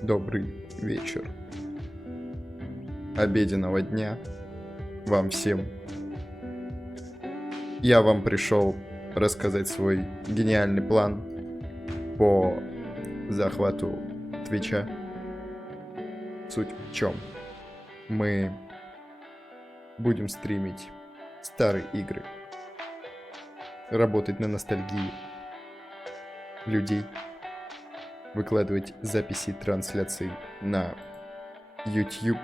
Добрый вечер. Обеденного дня вам всем. Я вам пришел рассказать свой гениальный план по захвату Твича. Суть в чем? Мы будем стримить старые игры, работать на ностальгии людей, выкладывать записи трансляций на YouTube.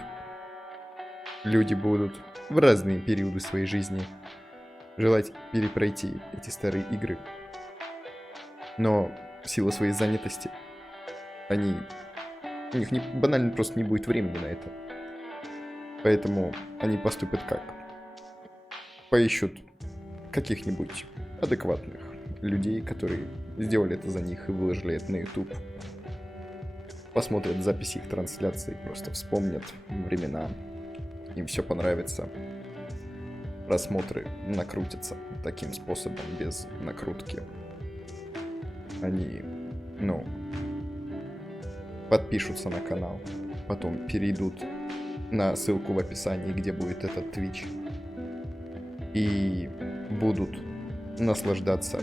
Люди будут в разные периоды своей жизни желать перепройти эти старые игры, но в силу своей занятости у них банально просто не будет времени на это. Поэтому они поступят как? Поищут каких-нибудь адекватных людей, которые сделали это за них и выложили это на YouTube. Посмотрят записи их трансляций, просто вспомнят времена, им все понравится. Просмотры накрутятся таким способом, без накрутки. Они, подпишутся на канал, потом перейдут на ссылку в описании, где будет этот Twitch, и будут наслаждаться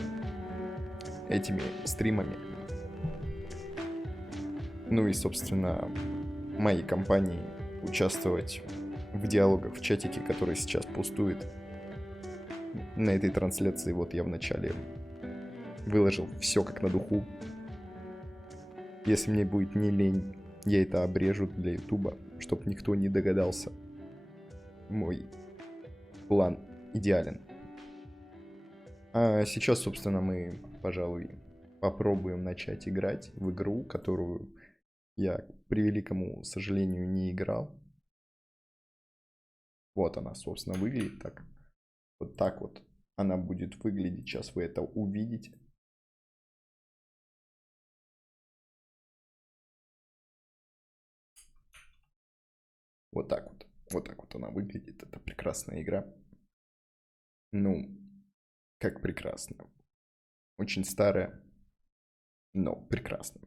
этими стримами. Ну и, собственно, моей компании участвовать в диалогах в чатике, который сейчас пустует. На этой трансляции вот я вначале выложил все как на духу. Если мне будет не лень, я это обрежу для ютуба, чтобы никто не догадался. Мой план идеален. А сейчас, собственно, мы, пожалуй, попробуем начать играть в игру, которую я, к превеликому сожалению, не играл. Вот она, собственно, выглядит так. Вот так вот она будет выглядеть. Сейчас вы это увидите. Вот так вот. Вот так вот она выглядит. Это прекрасная игра. Как прекрасно. Очень старая, но прекрасно.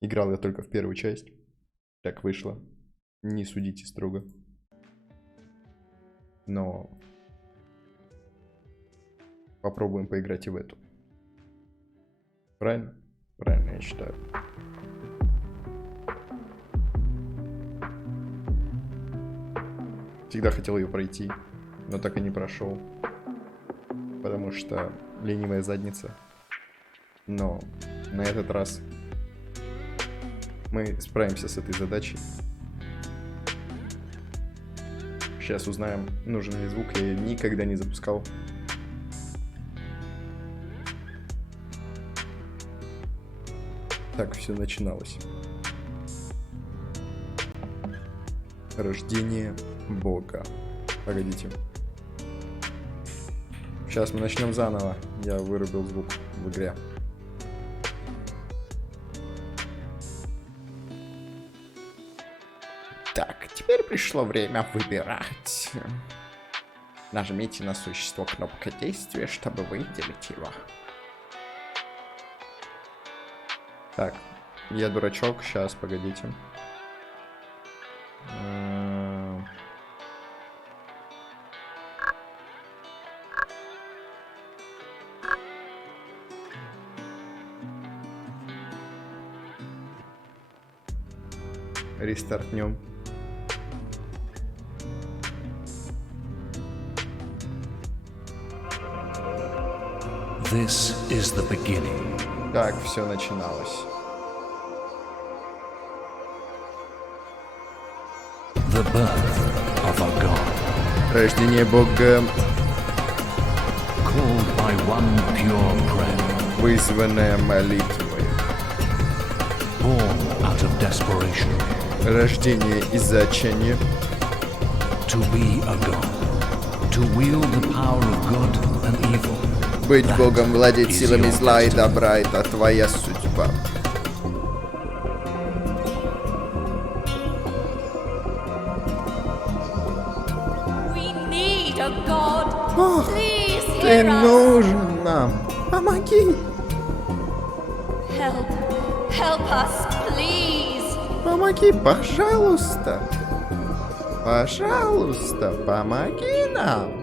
Играл я только в первую часть. Так вышло. Не судите строго. Но попробуем поиграть и в эту. Правильно? Правильно, я считаю. Всегда хотел ее пройти, но так и не прошел. Потому что ленивая задница. Но на этот раз мы справимся с этой задачей. Сейчас узнаем, нужен ли звук. Я ее никогда не запускал. Так все начиналось. Рождение Бога. Погодите. Сейчас мы начнем заново. Я вырубил звук в игре. теперь пришло время выбирать. Нажмите на существо кнопка действия, чтобы выделить его. Так, я дурачок, сейчас, погодите. Рестартнем. This is the beginning. Так, все начиналось. The birth of a god. Рождение Бога, Called by one pure prayer. вызванное молитвой. Born out of desperation. Рождение из-за отчаяния. To be a god. To wield the power of good and evil. Быть Богом, владеть силами зла и добра — это твоя судьба. Бог, ты нужен нам. Помоги. Help us, please. Помоги, пожалуйста. Пожалуйста, помоги нам.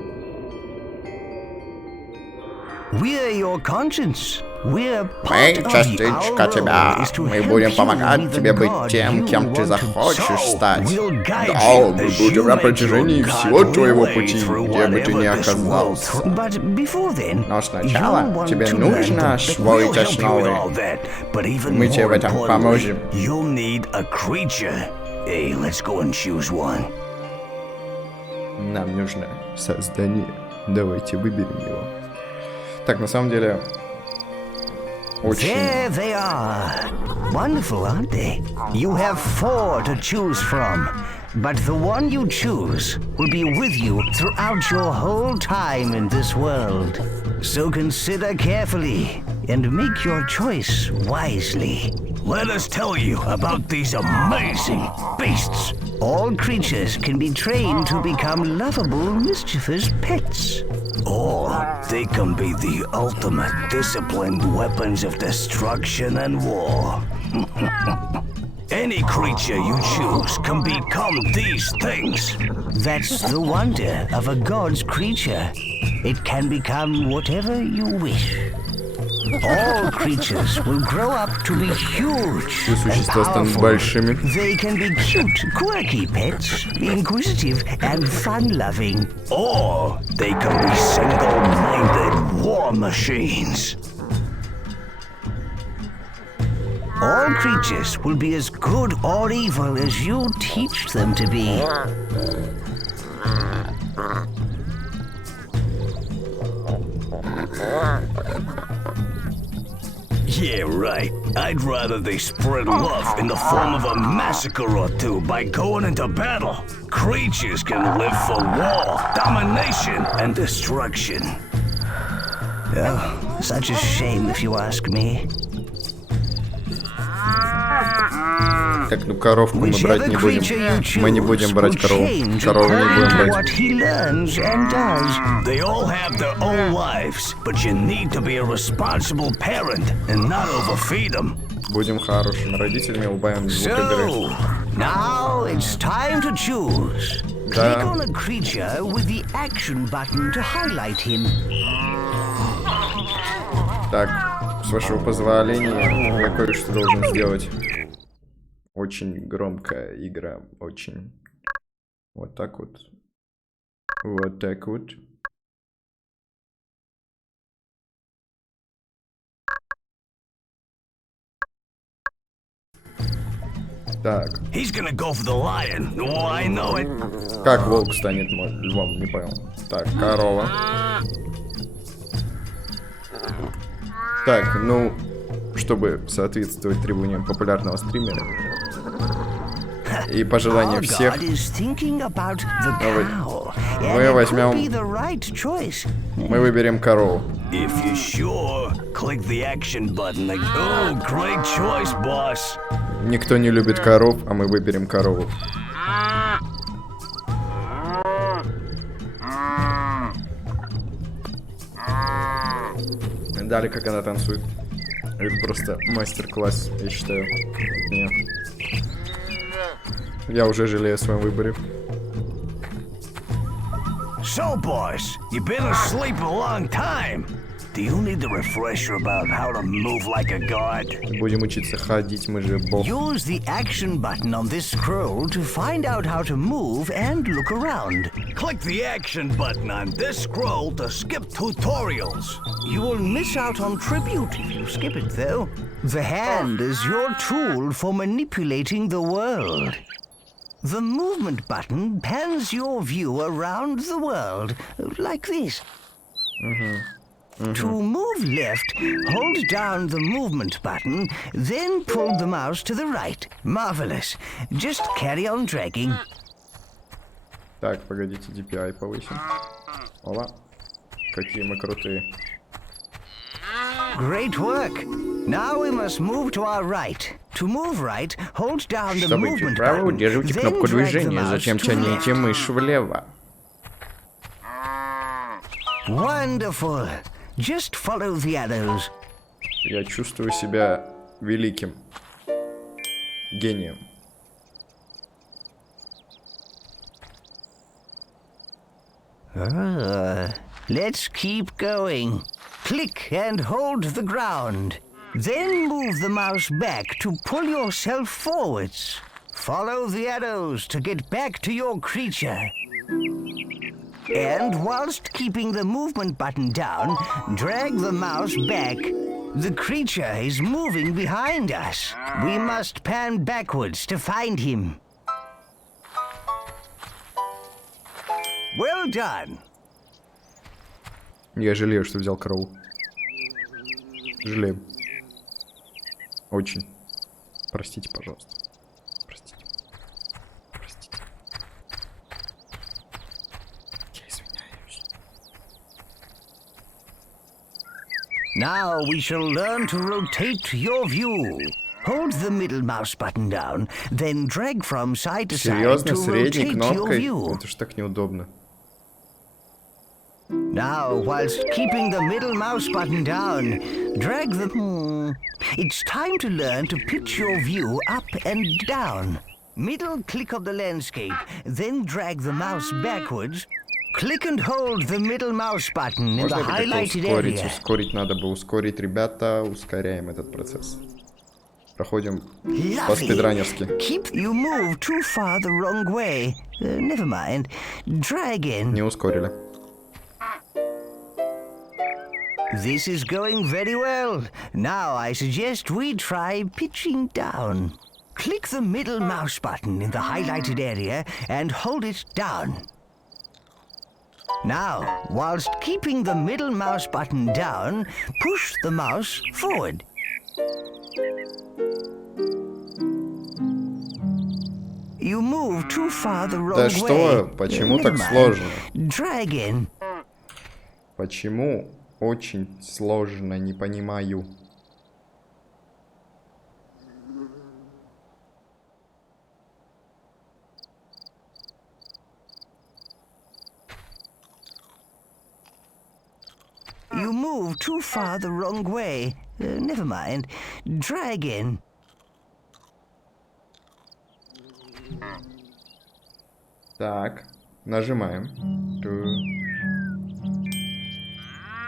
We're your conscience. We're Мы part of you. частичка Our тебя. role is to Мы help будем you помогать be тебе the быть God тем, you кем ты want to захочешь so. стать. We'll guide Да, you мы as будем you на make протяжении your всего godly твоего way пути, through где бы ты ни whatever this world оказался. throws. But before then, Но сначала you'll want тебе to нужно learn освоить we'll help you with основы. all that. But even Мы тебе в more этом importantly, поможем. you'll need a creature. Hey, let's go and choose one. Нам нужно создание. Давайте выберем его. Так, на самом деле, очень... There they are. Wonderful, aren't they? You have 4 to choose from. But the one you choose will be with you throughout your whole time in this world. So consider carefully and make your choice wisely. Let us tell you about these amazing beasts. All creatures can be trained to become lovable, mischievous pets. Or they can be the ultimate disciplined weapons of destruction and war. Any creature you choose can become these things. That's the wonder of a god's creature. It can become whatever you wish. All creatures will grow up to be huge Все and существа станут powerful. большими. They can be cute, quirky pets, inquisitive and fun-loving. Or they can be single-minded war machines. All creatures will be as good or evil as you teach them to be. Yeah, right. I'd rather they spread love in the form of a massacre or two by going into battle. Creatures can live for war, domination, and destruction. Oh, such a shame if you ask me. Так, ну коровку мы брать не будем. Мы не будем брать корову. Корову не будем брать. What he learns and does. They all have their own lives, but you need to be a responsible parent and not overfeed them. Будем хорошими родителями, убавим звук игры. So, now it's time to choose. Да. Click on a creature with the action button to highlight him. Так, с вашего позволения, я кое-что должен сделать. Очень громкая игра, очень. Вот так вот. Вот так вот. Так. He's gonna go for the lion. Oh, I know it. Как волк станет львом, не понял. Так, корова. Так, ну, чтобы соответствовать требованиям популярного стримера и пожеланиям всех, мы возьмем, мы выберем корову. If you're sure, click the action button. Oh, great choice, boss. Никто не любит коров, а мы выберем корову. Далее, как она танцует. Это просто мастер-класс, я считаю. Нет. Я уже жалею о своем выборе. So, boys, you've been asleep a long time. Do you need the refresher about how to move like a god? Будем учиться ходить, мы же бог. Use the action button on this scroll to find out how to move and look around. Click the action button on this scroll to skip tutorials. You will miss out on tribute if you skip it, though. The hand is your tool for manipulating the world. The movement button pans your view around the world, like this. To move left, hold down the movement button, then pull the mouse to the right. Marvelous. Just carry on dragging. Так, погодите, DPI повысим. Ола. Какие мы крутые. Great work. Now we must move to our right. To move right, hold down the Чтобы идти movement вправо, button, удерживайте then кнопку drag the движения, mouse затем to the тяните left. мышь влево. Wonderful. Just follow the arrows. Я чувствую себя великим. Гением. Let's keep going. Click and hold the ground. Then move the mouse back to pull yourself forwards. Follow the arrows to get back to your creature. And whilst keeping the movement button down, drag the mouse back. The creature is moving behind us. We must pan backwards to find him. Well done. Я жалею, что взял корову. Жалею. Очень. Простите, пожалуйста. Простите. Простите. Я извиняюсь. Now we shall learn to rotate your view. Hold the middle mouse button down, then drag from side to side Серьезно, to средней rotate your кнопкой? view. Это ж так неудобно. Now, whilst keeping the middle mouse button down, drag the... It's time to learn to pitch your view up and down. Middle click of the landscape, then drag the mouse backwards. Click and hold the middle mouse button in the Можно это как-то highlighted ускорить? area. Ускорить надо бы ускорить, ребята. Ускоряем этот процесс. Проходим Lovely. по-спидранерски. Keep you move too far the wrong way. Never mind. Try again. Не ускорили. This is going very well. Now I suggest we try pitching down. Click the middle mouse button in the highlighted area and hold it down. Now, whilst keeping the middle mouse button down, push the mouse forward. You move too far the wrong Да way. что? Почему Never так mind. сложно? Try again. Почему очень сложно, не понимаю. You move too far the wrong way. Never mind. Try again. Так, нажимаем.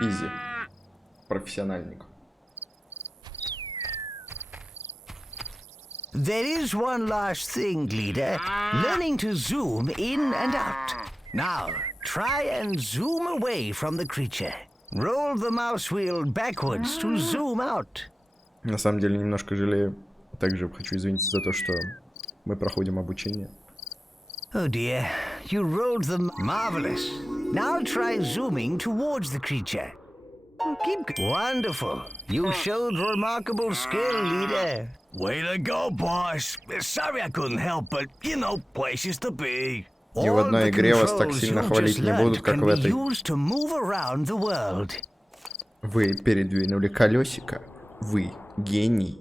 Изи. Профессиональник. There is one last thing, leader. Learning to zoom in and out. Now, try and zoom away from the creature. Roll the mouse wheel backwards to zoom out. На самом деле немножко жалею. Также хочу извиниться за то, что мы проходим обучение. Oh dear, you rolled them marvelous. Now try zooming towards the creature. Keep wonderful. You showed remarkable skill, leader. Way to go, boss. Sorry I couldn't help, but, you know, places to be. Ни в одной игре вас так сильно хвалить не будут, как в этой. Вы передвинули колесико. Вы гений.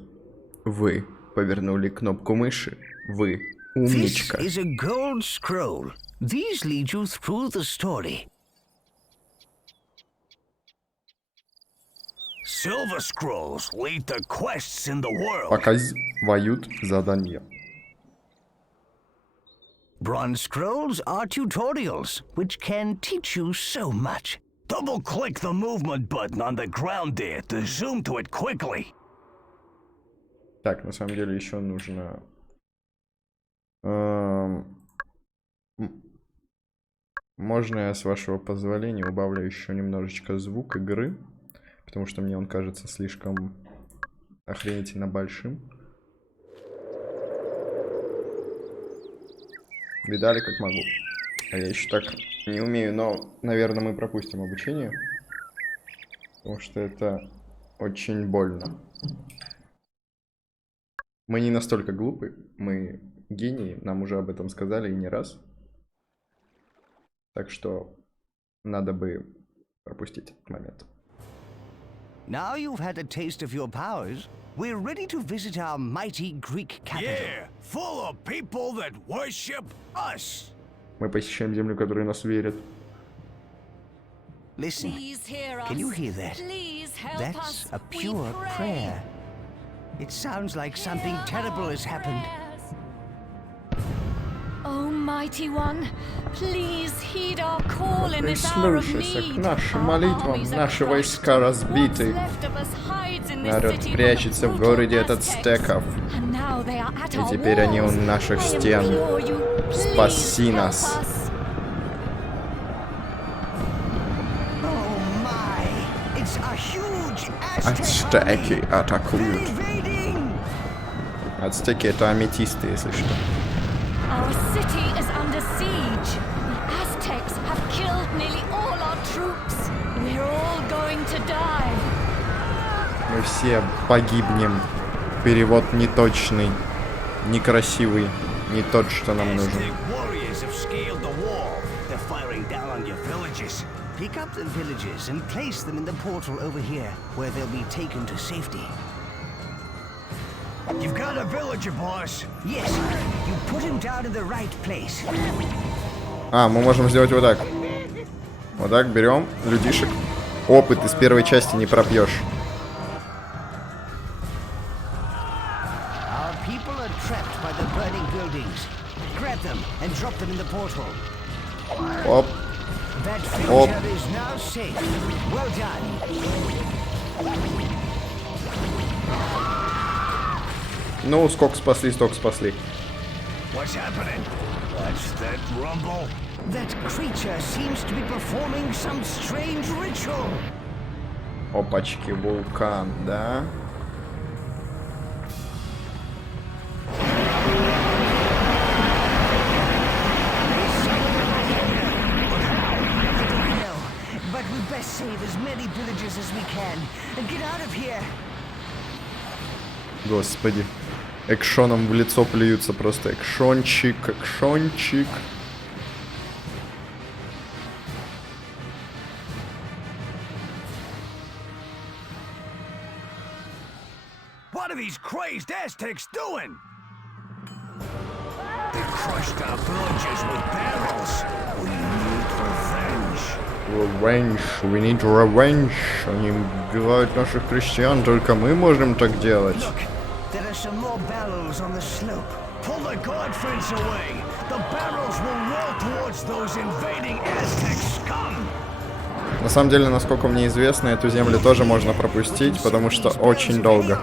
Вы повернули кнопку мыши. Вы умничка. This is a gold scroll. These lead you through the story. Silver scrolls lead to quests in the world. Показывают задания. Bronze scrolls are tutorials, which can teach you so much. Double-click the movement button on the ground there to zoom to it quickly. Так, на самом деле еще нужно... Можно я, с вашего позволения, убавлю еще немножечко звук игры, потому что мне он кажется слишком охренительно большим. Видали, как могу? А я еще так не умею, но, наверное, мы пропустим обучение, потому что это очень больно. Мы не настолько глупы, мы гении, нам уже об этом сказали и не раз. Так что надо бы пропустить этот момент. Now you've had a taste of your powers, we're ready to visit our mighty Greek capital. Yeah, full of people that worship us. Мы посещаем землю, которая нас верит. Listen, Please hear us. can you hear that? Please help That's us. a we pure pray. prayer. It sounds like something Hear terrible our has happened. prayers. Almighty One, please heed our call in this hour of Прислушайся к need. нашим Our молитвам, armies are наши crushed. войска разбиты. What's left of us hides in this Народ city from the прячется в brutal городе от Aztecs. ацтеков. And now they are at И our теперь они у walls. наших I стен. implore you, please Спаси help нас. us. Oh my! It's a huge Aztec Ацтеки army. атакуют. They're invading! Ацтеки это аметисты, если что. Our city is under siege. The Aztecs have killed nearly all our troops. We're all going to die. Мы все погибнем. Перевод неточный, некрасивый, не тот, что нам нужен. Aztec warriors have scaled the wall. They're firing down on your villages. Pick up the villages and place them in the portal over here, where they'll be taken to safety. You've got a villager, boss. Yes, you put him down in the right place. А, мы можем сделать вот так. Вот так, берем людишек. Опыт из первой части не пропьешь. Our people are trapped by the burning buildings. Grab them and drop them in the portal. Оп. That Оп. villager is now safe. Well done. Ну, сколько спасли, столько спасли. What's happening? What's that rumble? That creature seems to be performing some strange ritual. Опачки, вулкан, да? But we best save as many villages as we can and get out of here. Господи. Экшоном в лицо плюются просто. Экшончик, экшончик. What are these crazed Aztecs doing? They crushed our villages with barrels. We need revenge. Revenge, we need revenge. Они убивают наших крестьян, только мы можем так делать. Look, there are some more barrels on the slope. Pull the guard fence away. The barrels will roll towards those invading Aztec scum. На самом деле, насколько мне известно, эту землю тоже можно пропустить, потому что очень долго.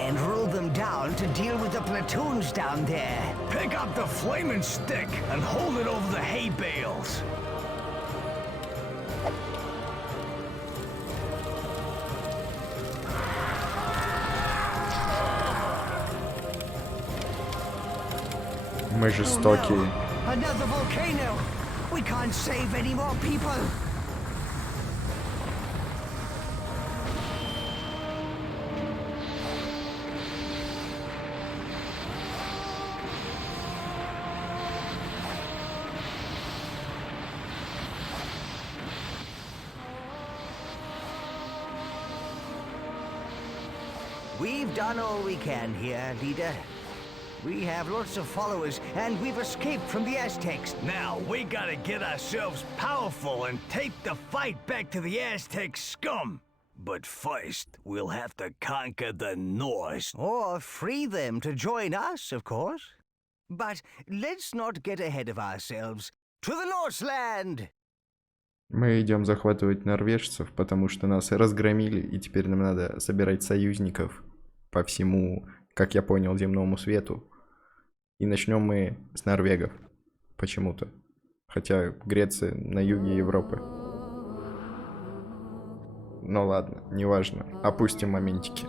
And roll them down to deal with the platoons down there. Pick up the flaming stick and hold it over the hay bales. Мы жестокие. Another volcano. We can't save any more people. We've done all we can here, leader. We have lots of followers, and we've escaped from the Aztecs. Now we gotta get ourselves powerful and take the fight back to the Aztec scum. But first, we'll have to conquer the Norse. Or free them to join us, of course. But let's not get ahead of ourselves. To the Norseland! Мы идем захватывать норвежцев, потому что нас разгромили, и теперь нам надо собирать союзников по всему, как я понял, земному свету. И начнем мы с норвегов. Почему-то. Хотя Греция на юге Европы. Ну ладно, неважно. Опустим моментики.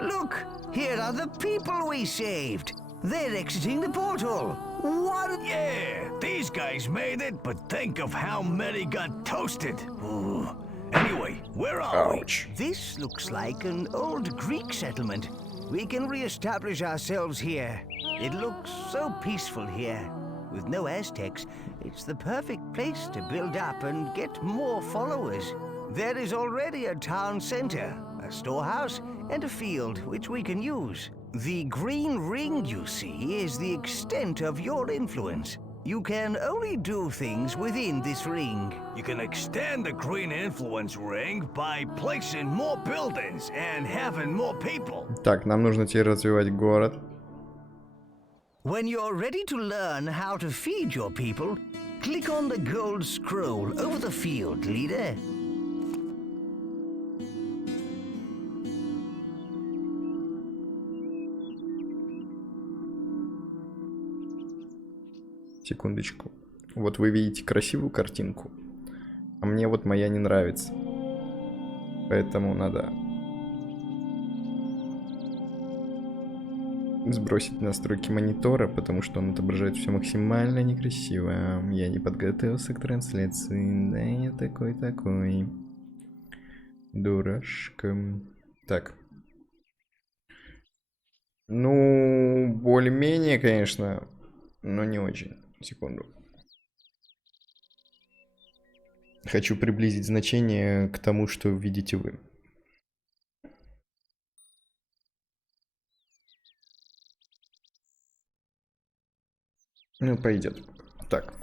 Look, here are the people we saved. They're exiting the portal. What? Yeah, these guys made it, but think of how many got toasted. Ooh. Anyway, where are Ouch. This looks like an old Greek settlement. We can re-establish ourselves here. It looks so peaceful here. With no Aztecs, it's the perfect place to build up and get more followers. There is already a town center, a storehouse, and a field which we can use. The green ring you see is the extent of your influence. You can only do things within this ring. You can extend the green influence ring by placing more buildings and having more people. Так, нам нужно теперь развивать город. When you're ready to learn how to feed your people, click on the gold scroll over the field, leader. Секундочку. Вот вы видите красивую картинку, а мне вот моя не нравится. Поэтому надо сбросить настройки монитора, потому что он отображает все максимально некрасиво. Я не подготовился к трансляции. Да, я такой. Дурашка. Так. Ну, более-менее, конечно, но не очень. Секунду. Хочу приблизить значение к тому, что видите вы. Ну, пойдет. Так.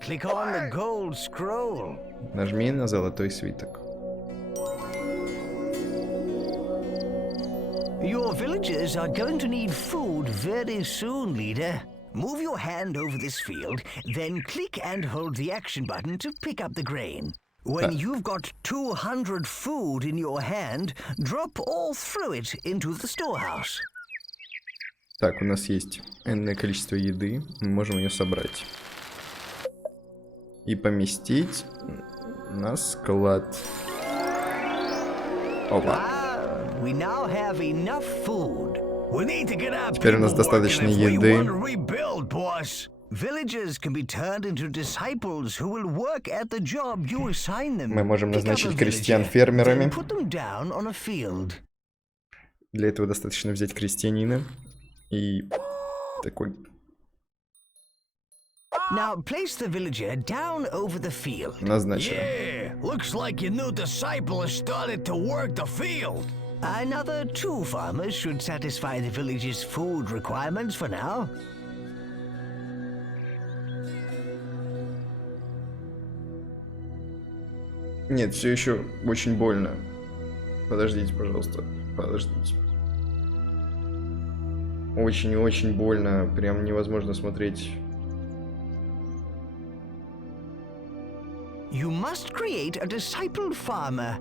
Click on the gold scroll. Нажми на золотой свиток. Your villagers are going to need food very soon, leader. Move your hand over this field, then click and hold the action button to pick up the grain. When you've got 200 food in your hand, drop all through it into the storehouse. Так, у нас есть энное количество еды. Мы можем ее собрать. И поместить на склад. Опа. We now have enough food. We need to get our Теперь у нас people достаточно working if we еды. want to rebuild, boss. Villagers can be turned into disciples who will work at the job you assign them. Мы можем Pick up a назначить крестьян villager, фермерами. then put them down on a field. Для этого достаточно взять крестьянина и такой. Now place the villager down over the field. Назначили. Yeah, looks like your new disciple has started to work the field. Another 2 farmers should satisfy the village's food requirements for now. Нет, все еще очень больно. Подождите, пожалуйста. Подождите. Очень-очень больно. Прям невозможно смотреть. You must create a disciple farmer.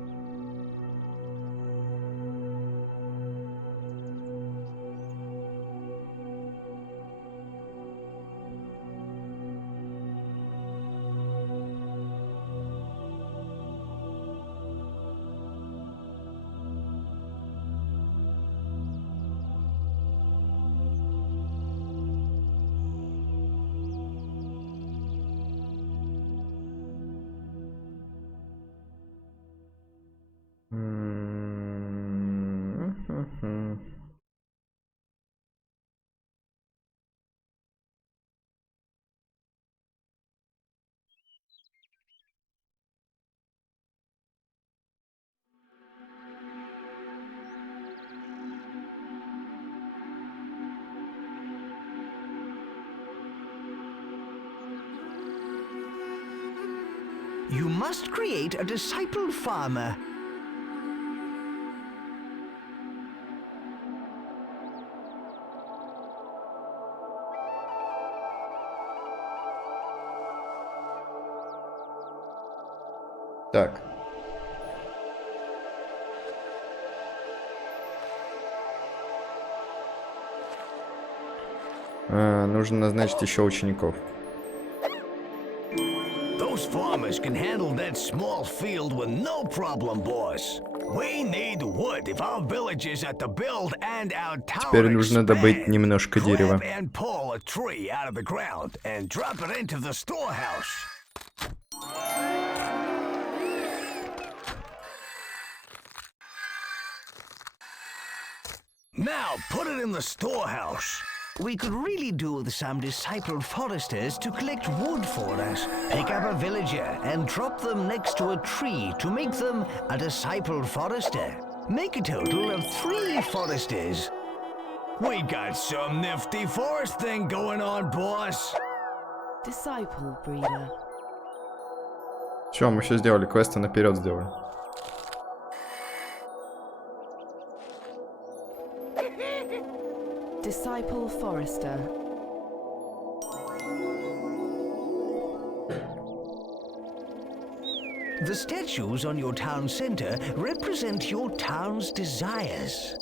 You must create a disciple farmer. Так. Нужно назначить еще учеников. Those farmers can handle that small field with no problem, boss. We need wood if our village is to build and our town Теперь нужно добыть expand. немножко дерева. Grab and pull a tree out of the ground and drop it into the storehouse. Now put it in the storehouse. We could really do with some discipled foresters to collect wood for us. Pick up a villager and drop them next to a tree to make them a discipled forester. Make a total of 3 foresters. We got some nifty forest thing going on, boss. Disciple breeder. Все, мы все сделали, квесты наперед сделали. Disciple forester. The statues on your town center represent your town's desires.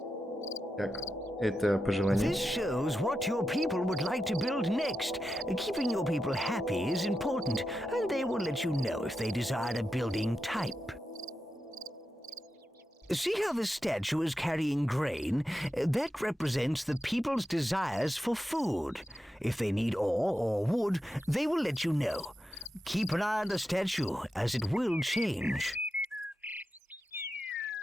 Так, это пожелание. This shows what your people would like to build next. Keeping your people happy is important, and they will let you know if they desire a building type. See how the statue is carrying grain? That represents the people's desires for food. If they need ore or wood, they will let you know. Keep an eye on the statue, as it will change.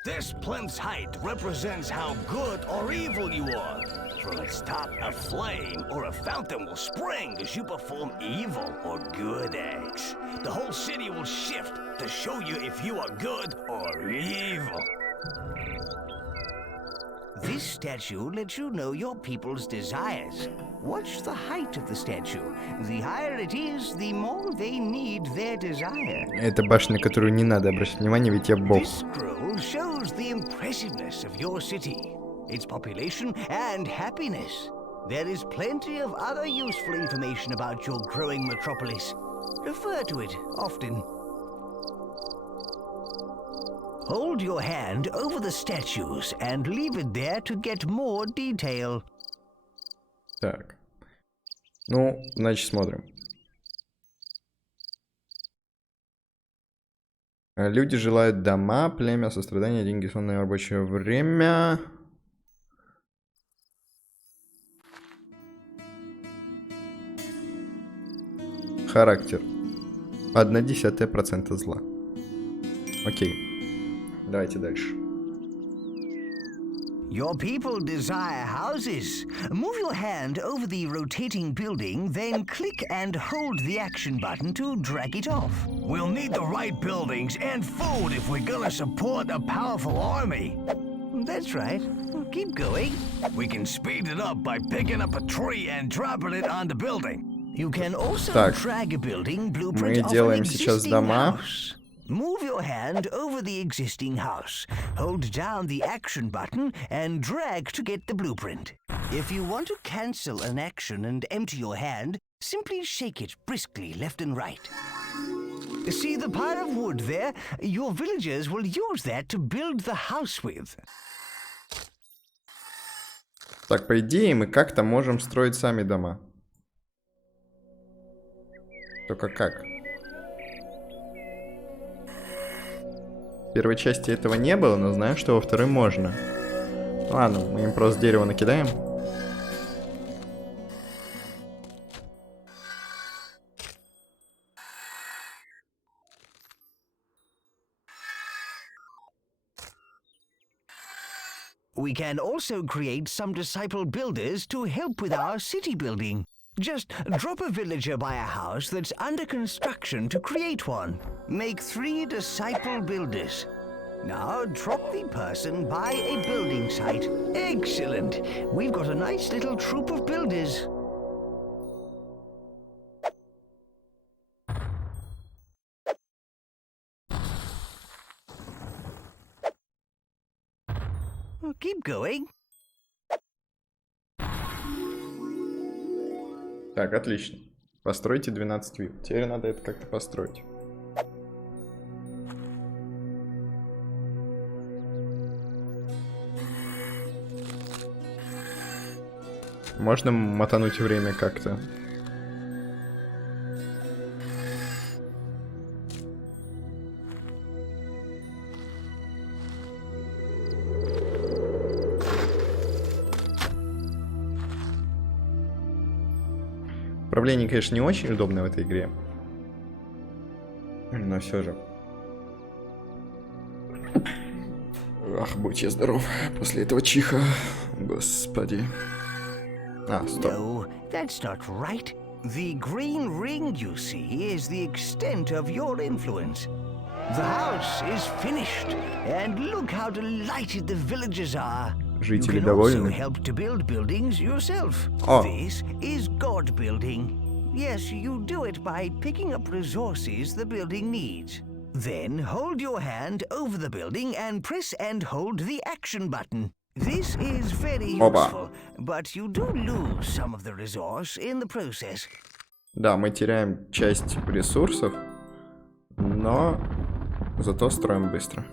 This plinth's height represents how good or evil you are. From its top, a flame or a fountain will spring as you perform evil or good acts. The whole city will shift to show you if you are good or evil. This statue lets you know your people's desires. Watch the height of the statue. The higher it is, the more they need their desire. Это башня, на которую не надо обращать внимание, ведь я бог. This scroll shows the impressiveness of your city, its population and happiness. There is plenty of other useful information about your growing metropolis. Refer to it often. Hold your hand over the statues and leave it there to get more detail. Так. Ну, значит, смотрим. Люди желают дома, племя, сострадание, деньги, сонное рабочее время. Характер. 0,1% зла. Окей. Давайте дальше. Your people desire houses. Move your hand over the rotating building, then click and hold the action button to drag it off. We'll need the right buildings and food if we're gonna support a powerful army. That's right. Keep going. We can speed it up by picking up a tree and dropping it on the building. You can also Так. drag a building blueprint Мы off an делаем сейчас existing дома. house. Move your hand over the existing house. Hold down the action button and drag to get the blueprint. If you want to cancel an action and empty your hand, simply shake it briskly left and right. See the pile of wood there? Your villagers will use that to build the house with. Так, по идее, мы как-то можем строить сами дома. Только как? В первой части этого не было, но знаю, что во второй можно. Ладно, мы им просто дерево накидаем. We can also create some disciple builders to help with our city building. Just drop a villager by a house that's under construction to create one. Make 3 disciple builders. Now drop the person by a building site. Excellent. We've got a nice little troop of builders. Keep going. Так, отлично. Постройте 12 вилл. Теперь надо это как-то построить. Можно мотануть время как-то. Управление, конечно, не очень удобное в этой игре. Но все же. Ах, будь я здоров после этого чиха. Господи. А, стоп. No, that's not right. The green ring you see is the extent of your influence. The house is finished, and look how delighted the villagers are. Жители You can also довольны. help to build buildings yourself. Oh. This is God building. Yes, you do it by picking up resources the building needs. Then hold your hand over the building and press and hold the action button. This is very Опа. useful, but you do lose some of the resource in the process. Да, мы теряем часть ресурсов, но зато строим быстро.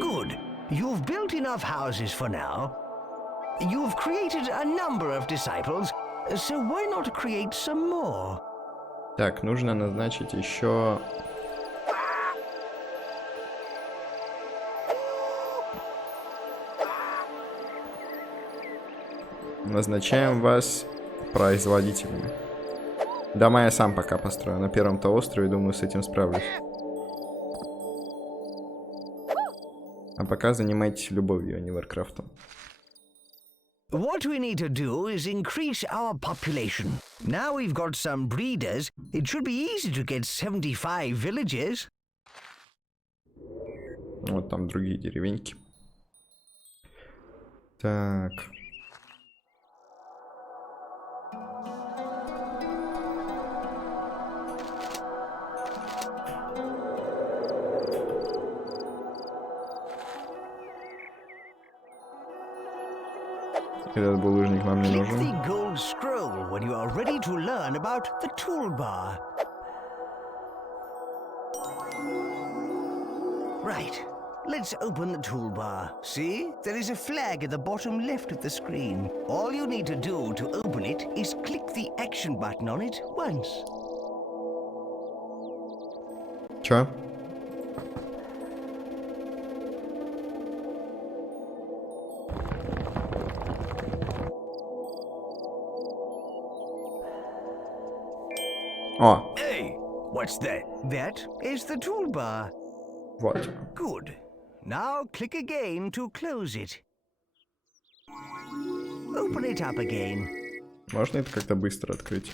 Good. You've built enough houses for now. You've created a number of disciples, so why not create some more? Так, нужно назначить еще... Назначаем вас производителями. Дома я сам пока построю. На первом-то острове, думаю, с этим справлюсь. А пока занимайтесь любовью, а не Варкрафтом. What we need to do is increase our population. Now we've got some breeders, it should be easy to get 75 villages. Вот там другие деревеньки. Так. Этот булыжник нам не Click нужен. the gold scroll when you are ready to learn about the toolbar. Right. Let's open the toolbar. See? There is a flag at the bottom left of the screen. All you need to do to open it is click the action button on it once. Чё? О, Hey, what's that? That is the toolbar. вот. Good. Now click again to close it. Open it up again. Можно это как-то быстро открыть?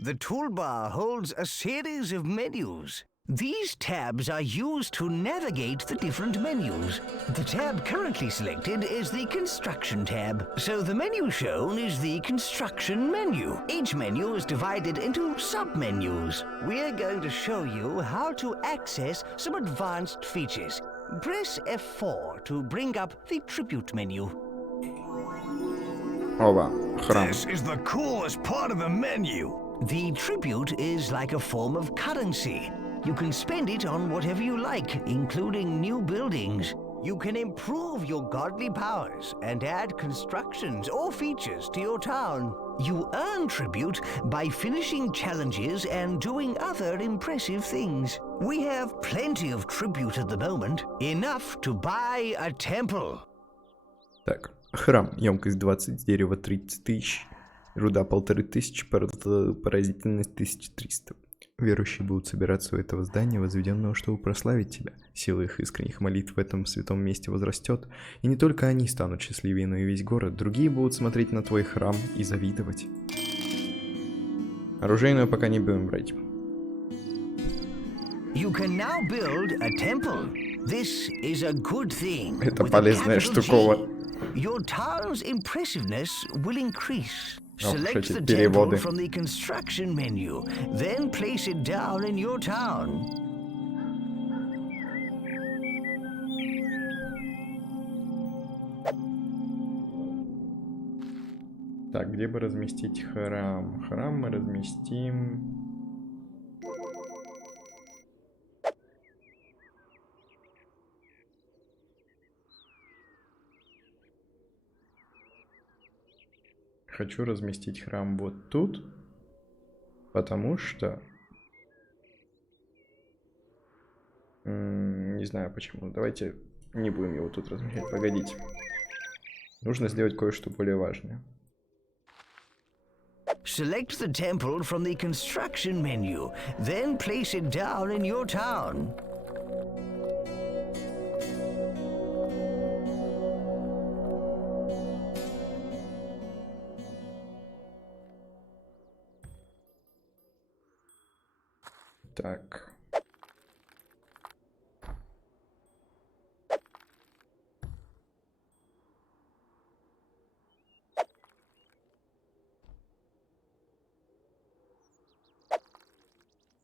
The toolbar holds a series of menus. These tabs are used to navigate the different menus. The tab currently selected is the Construction tab, so the menu shown is the Construction menu. Each menu is divided into sub-menus. We're going to show you how to access some advanced features. Press F4 to bring up the Tribute menu. Оба, храм. This is the coolest part of the menu. The tribute is like a form of currency. You can spend it on whatever you like, including new buildings. You can improve your godly powers and add constructions or features to your town. You earn tribute by finishing challenges and doing other impressive things. We have plenty of tribute at the moment, enough to buy a temple. Так, храм. Емкость 20, дерево 30 тысяч, руда 1500, поразительность 1300. Верующие будут собираться у этого здания, возведенного, чтобы прославить тебя. Сила их искренних молитв в этом святом месте возрастет, и не только они станут счастливее, но и весь город. Другие будут смотреть на твой храм и завидовать. Оружейную пока не будем брать. You can now build a temple. This is a good thing. Это With a полезная capital G, штукова. your town's impressiveness will increase. Ох уж Select эти the переводы. temple from the construction menu, then place it down in your town. Так, где бы разместить храм? Храм мы разместим... Хочу разместить храм вот тут, потому что... Не знаю почему. Давайте не будем его тут размещать. Погодите. Нужно сделать кое-что более важное. Select the temple from the construction menu, then place it down in your town. Так.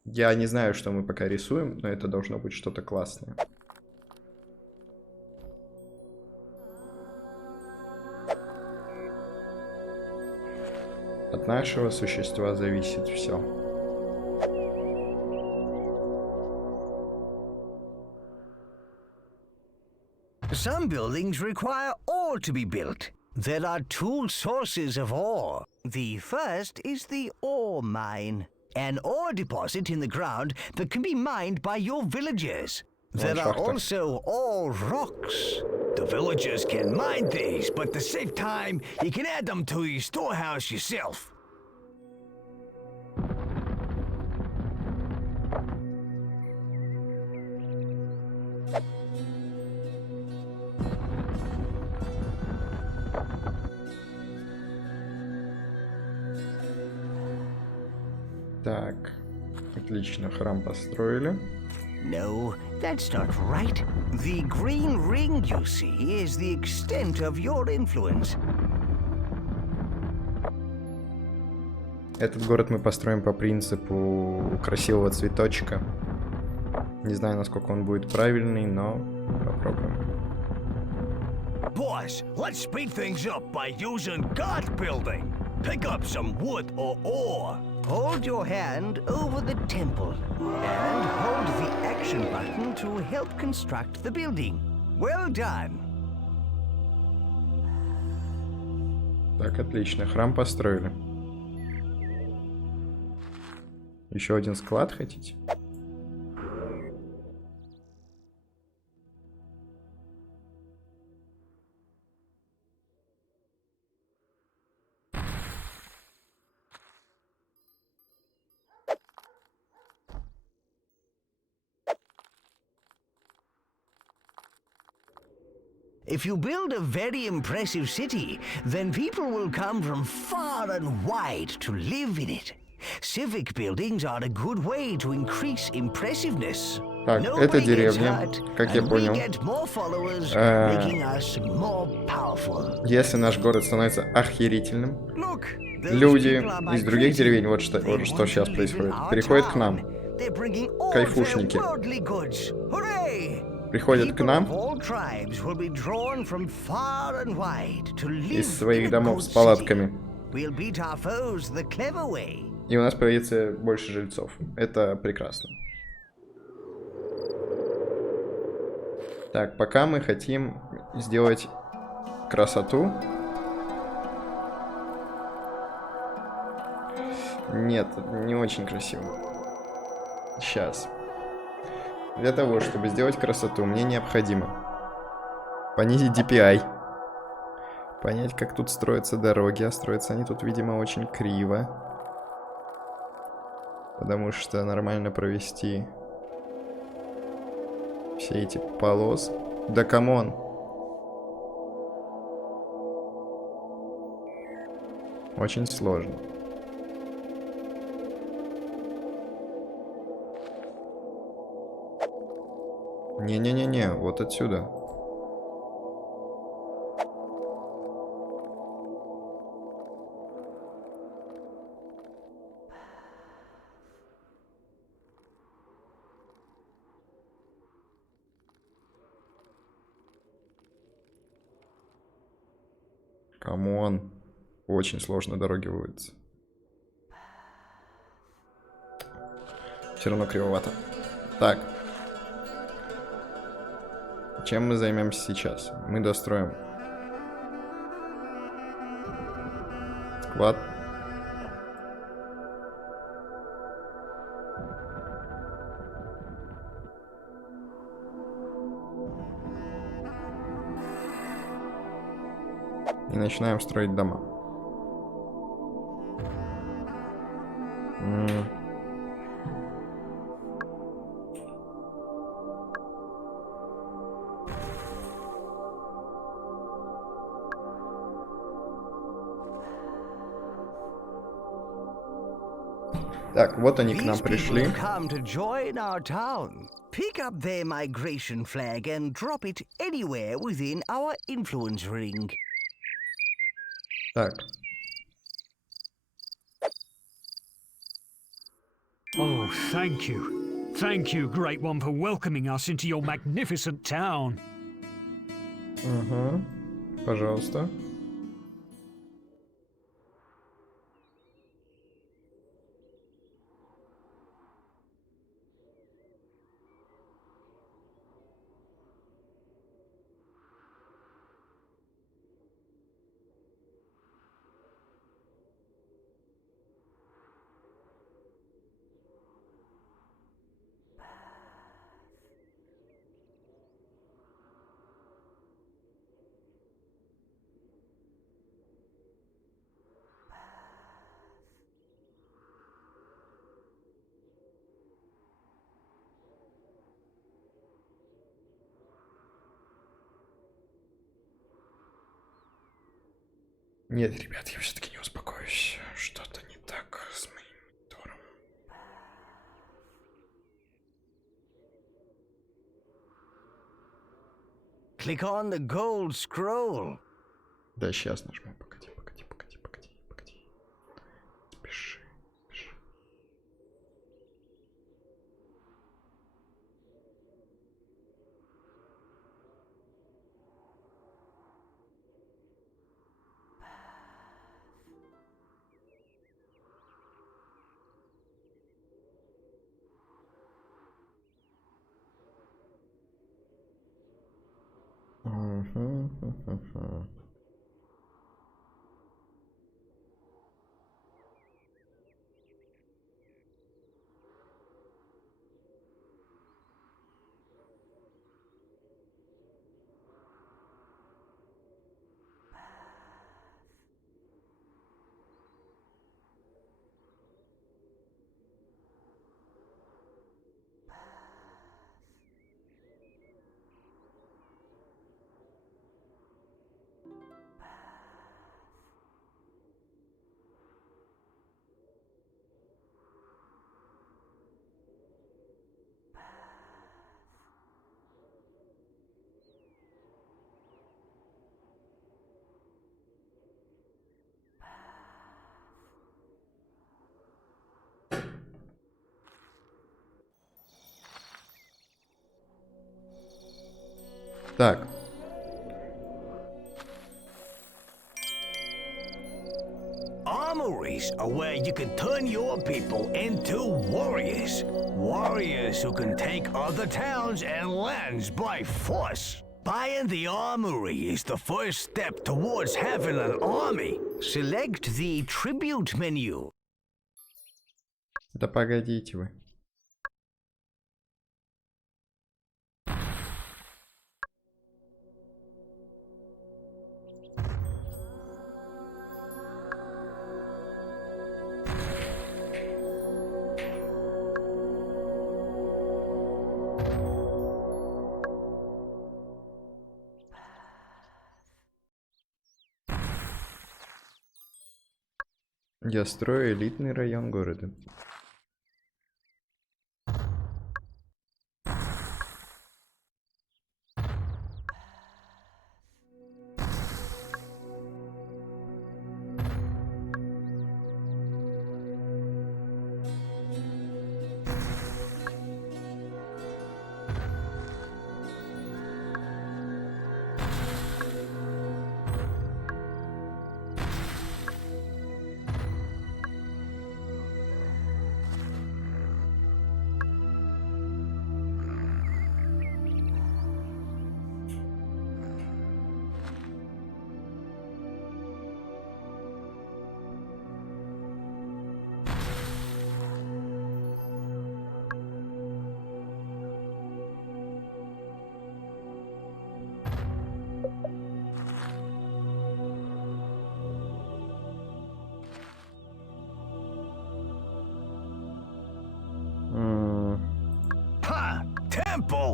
Я не знаю, что мы пока рисуем, но это должно быть что-то классное. От нашего существа зависит все. Some buildings require ore to be built. There are two sources of ore. The first is the ore mine, an ore deposit in the ground that can be mined by your villagers. There are also ore rocks. The villagers can mine these, but to save time, you can add them to your storehouse yourself. Так, отлично, храм построили. No, that's not right. The green ring you see is the extent of your influence. Этот город мы построим по принципу красивого цветочка. Не знаю, насколько он будет правильный, но попробуем. Boss, let's speed things up by using God building. Pick up some wood or ore. Hold your hand over the temple and hold the action button to help construct the building. Well done. Так, отлично, храм построили. Еще один склад хотите? If you build a very impressive city, then people will come from far and wide to live in it. Civic buildings are a good way to increase impressiveness. Так, это деревня, как я понял. Если наш город становится охерительным, люди из других деревень, вот что сейчас происходит, переходят к нам. Кайфушники. Приходят к нам из своих домов с палатками. И у нас появится больше жильцов. Это прекрасно. Так, пока мы хотим сделать красоту. Нет, не очень красиво. Сейчас. Для того, чтобы сделать красоту, мне необходимо понизить DPI. Понять, как тут строятся дороги. А строятся они тут, видимо, очень криво. Потому что нормально провести все эти полосы. Да камон. Очень сложно. Не-не-не-не, вот отсюда. Камон. Очень сложно дороги выводятся. Все равно кривовато. Так. Чем мы займемся сейчас? Мы достроим склад. И начинаем строить дома. Так, вот они к нам These people пришли. have come to join our town. Pick up their migration flag and drop it anywhere within our influence ring. Так, Oh, thank you. Thank you, Great One, for welcoming us into your magnificent town. угу. Пожалуйста. Нет, ребят, я все-таки не успокоюсь. Что-то не так с моим монитором. Click on the gold scroll. Да, сейчас нажму. Погоди. Спеши. Угу. Так. Armories are where you can turn your people into warriors. Warriors who can take other towns and lands by force. Buying the armory is the first step towards having an army. Select the tribute menu. Да погодите вы. Я строю элитный район города.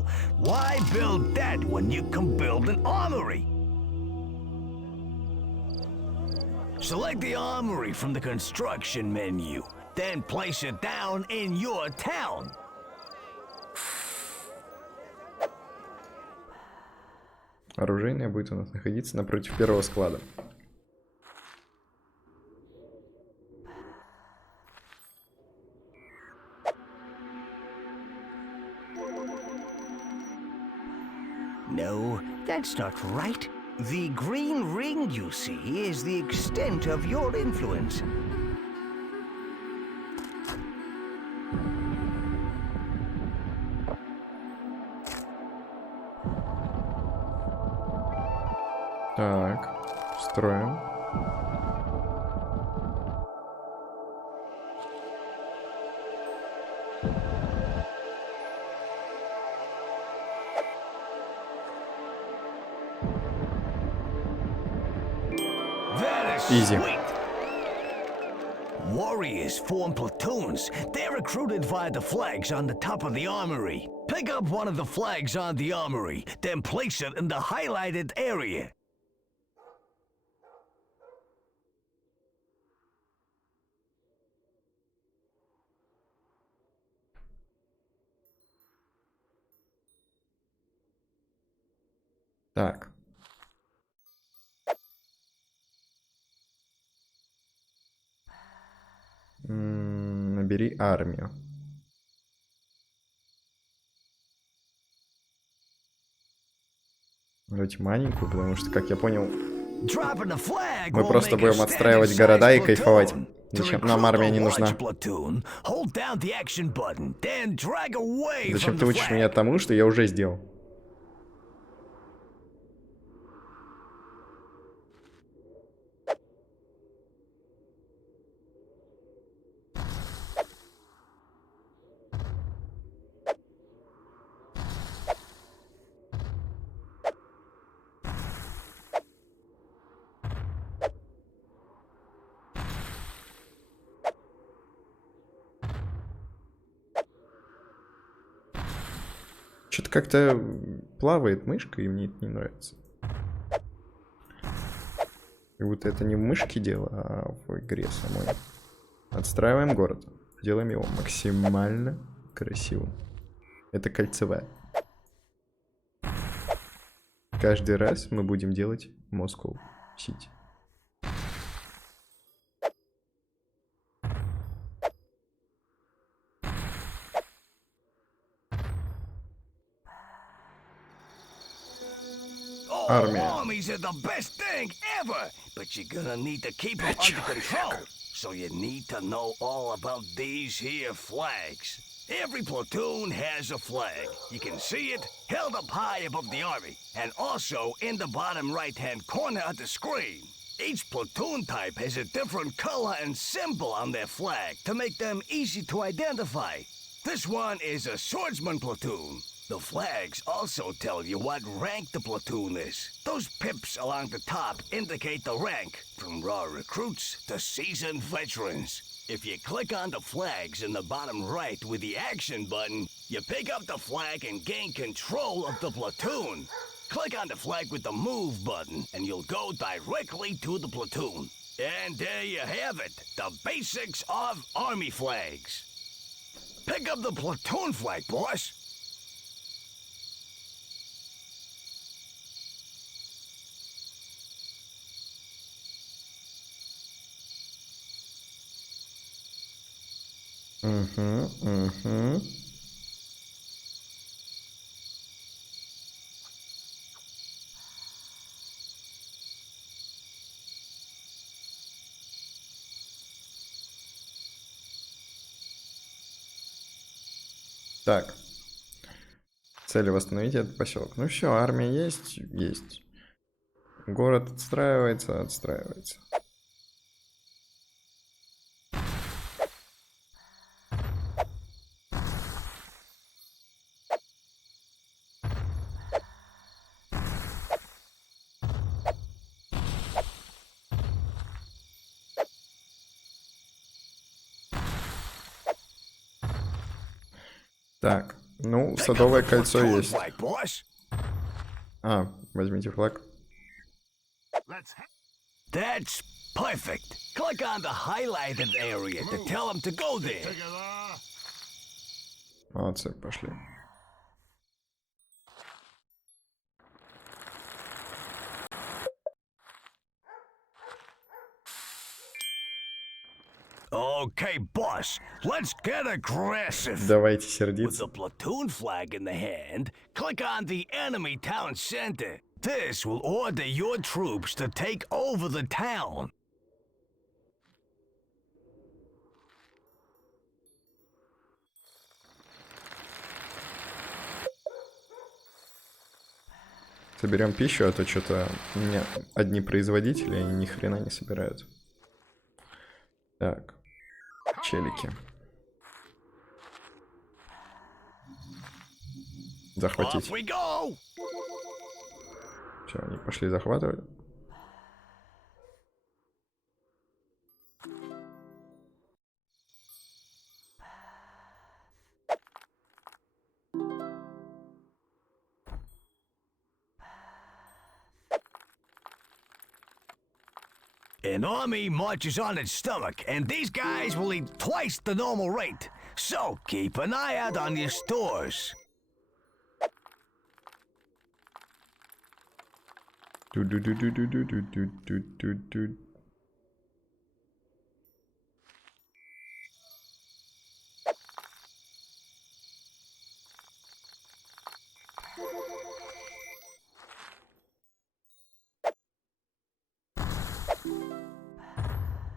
So, why build that when you can build an armory? Select the armory from the construction menu, then place it down in your town. Оружейное будет у нас находиться напротив первого склада. No, that's not right. The green ring you see is the extent of your influence. Так, строим. That is Easy. sweet. Warriors form platoons. They're recruited via the flags on the top of the armory. Pick up one of the flags on the armory, then place it in the highlighted area. Так. Набери армию. Давайте маленькую, потому что, как я понял, мы просто будем отстраивать города и кайфовать. Зачем нам армия не нужна? Зачем ты учишь меня тому, что я уже сделал? Что-то как-то плавает мышка, и мне это не нравится. Как будто это не в мышке дело, а в игре самой. Отстраиваем город. Делаем его максимально красивым. Это кольцевая. Каждый раз мы будем делать Moscow City. Армия. Armies are the best thing ever, but you're gonna need to keep them under control. So you need to know all about these here flags. Every platoon has a flag. You can see it held up high above the army, and also in the bottom right-hand corner of the screen. Each platoon type has a different color and symbol on their flag to make them easy to identify. This one is a swordsman platoon. The flags also tell you what rank the platoon is. Those pips along the top indicate the rank, from raw recruits to seasoned veterans. If you click on the flags in the bottom right with the action button, you pick up the flag and gain control of the platoon. Click on the flag with the move button and you'll go directly to the platoon. And there you have it, the basics of army flags. Pick up the platoon flag, boss. Угу. Так. Цели восстановить этот поселок. Ну все, армия есть? Есть. Город отстраивается. Так, Ну, садовое кольцо есть. Flag, boss. А, возьмите флаг. That's perfect. Click on the highlighted area to tell them to go there. Молодцы, пошли. Okay, boss, let's get aggressive. Давайте With сердиться. the platoon flag in the hand, click on the enemy town center. This will order your troops to take over the town. Соберем пищу, а то что-то у меня одни производители, они ни хрена не собирают. Так, челики. Захватить. Off we go. Все, они пошли захватывать. An army marches on its stomach, and these guys will eat twice the normal rate. So keep an eye out on your stores. Ду-ду-ду-ду-ду-ду-ду-ду-ду-ду.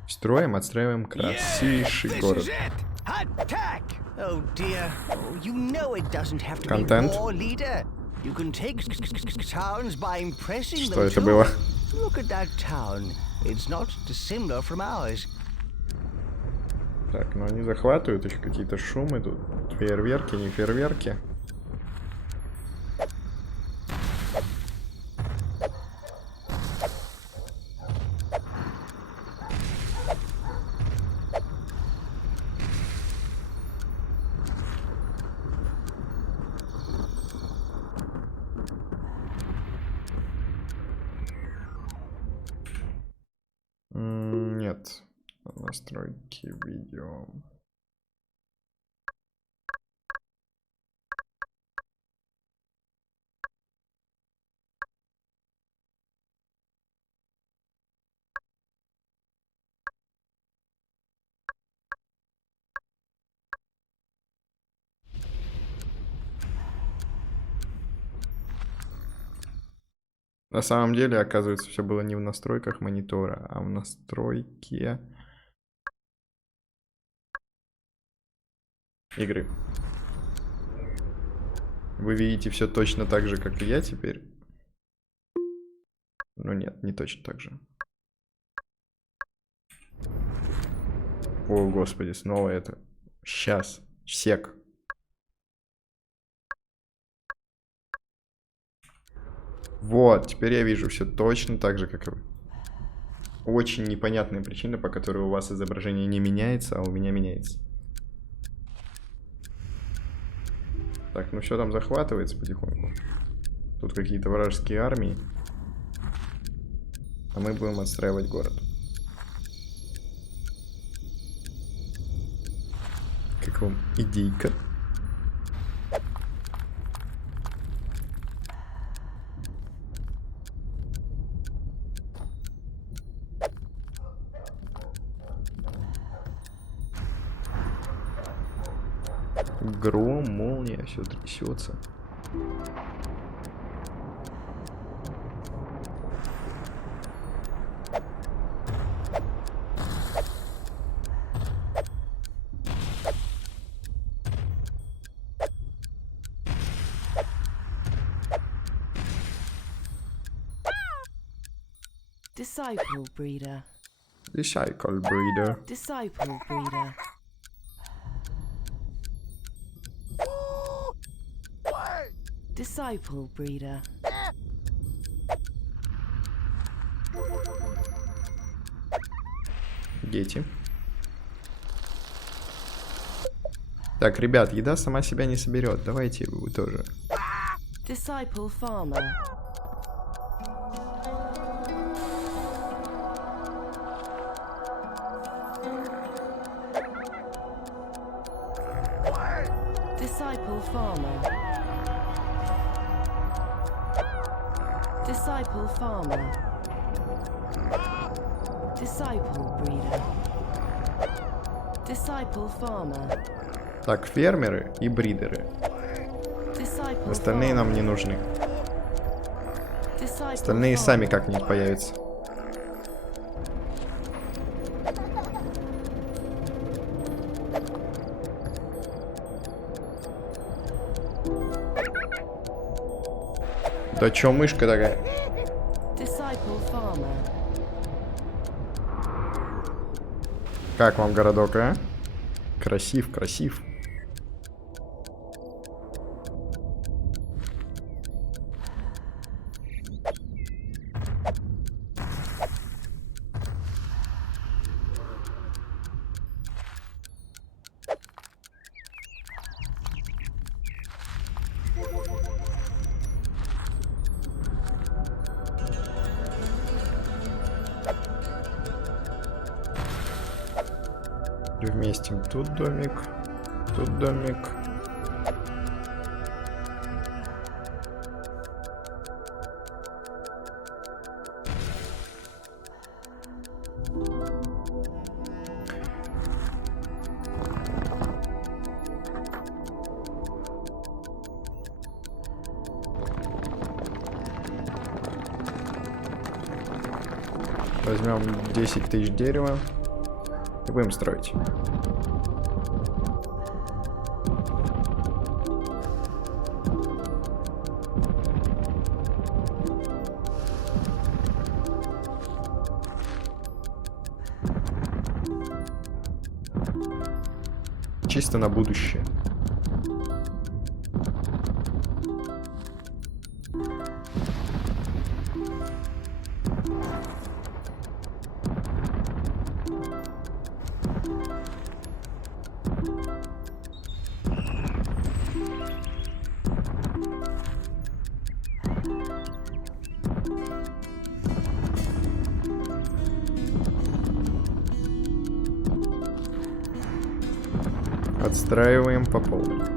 Строим, отстраиваем красивейший This город. is it. Attack! Oh dear. Oh, you know it doesn't have to Content. be war, leader. You can take towns by impressing Что them это too. было? Look at that town. It's not dissimilar from ours. Так, ну они захватывают, еще какие-то шумы тут. Фейерверки, не фейерверки. Нет. Настройки видео. На самом деле, оказывается, все было не в настройках монитора, а в настройке игры. Вы видите все точно так же, как и я теперь? Ну нет, не точно так же. О, господи, снова это. Сейчас. Сек. Вот, теперь я вижу все точно так же, как и вы. Очень непонятная причина, по которой у вас изображение не меняется, а у меня меняется. Так, ну все там захватывается потихоньку. Тут какие-то вражеские армии. А мы будем отстраивать город. Как вам идейка? Гром, молния, все трясется. Disciple breeder. Recycle breeder. Disciple breeder. Disciple breeder. Дети. Так, ребят, еда сама себя не соберет. Давайте вы тоже. Disciple farmer. Disciple farmer. Disciple farmer. Disciple breeder. Disciple farmer. Так, фермеры и бридеры. Disciple Остальные нам не нужны. Disciple Остальные farmer. сами как-нибудь появятся. Да чё мышка такая? Disciple farmer. Как вам городок, а? Красив, красив. Вместим тут домик, тут домик. Возьмем 10 тысяч дерева и будем строить. Чисто на будущее. Отстраиваем по полной.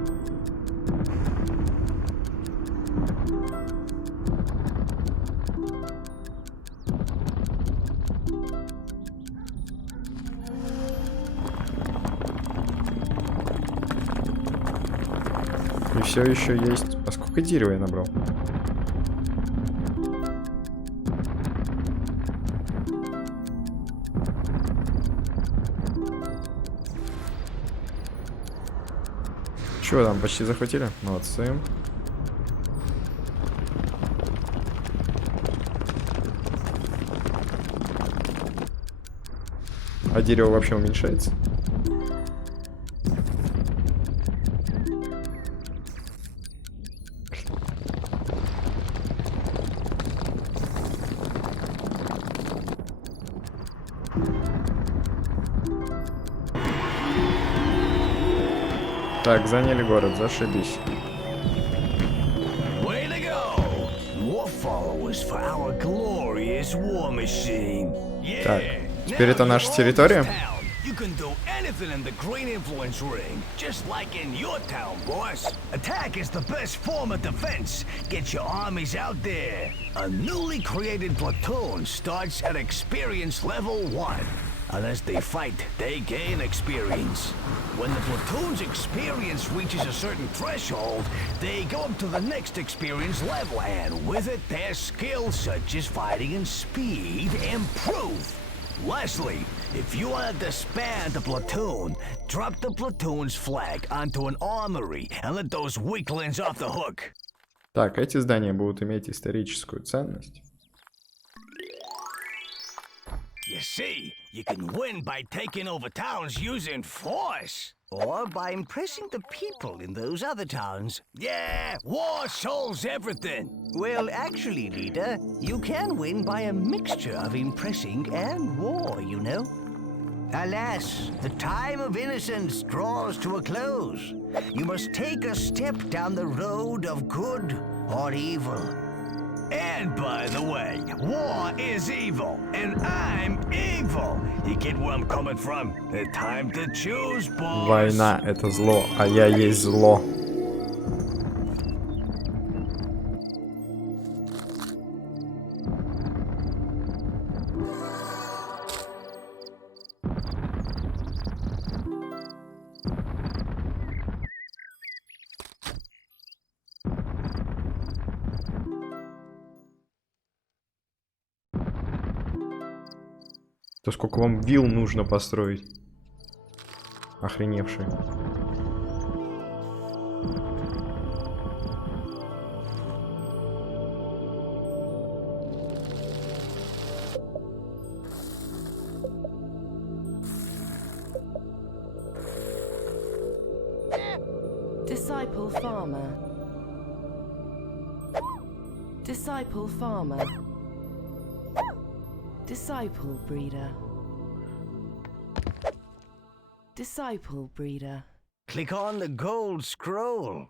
И все еще есть. А сколько дерева я набрал? Чего там, почти захватили? Молодцы. А дерево вообще уменьшается? Так, заняли город, зашибись. Way to go! More followers for our glorious war machine. Yeah. Так, теперь это наша территория. You can do anything in the Green Influence Ring, just like in your town, boss. Attack is the best form of defense. Get your armies out there. A newly created platoon starts at experience level 1. And as they fight, they gain experience. When the platoon's experience reaches a certain threshold, they go up to the next experience level, and with it, their skills such as fighting and speed improve. Lastly, if you want to disband the platoon, drop the platoon's flag onto an armory and let those weaklings off the hook. Так, эти здания будут иметь историческую ценность. You see, you can win by taking over towns using force. Or by impressing the people in those other towns. Yeah, war solves everything. Well, actually, leader, you can win by a mixture of impressing and war, you know. Alas, the time of innocence draws to a close. You must take a step down the road of good or evil. And by the way, war is evil, and I'm evil. You get where I'm coming from? Time to choose, boys. Война — это зло, а я есть зло. То сколько вам вилл нужно построить? Охреневшие. Disciple farmer. Disciple farmer. Disciple breeder. Disciple breeder. Click on the gold scroll.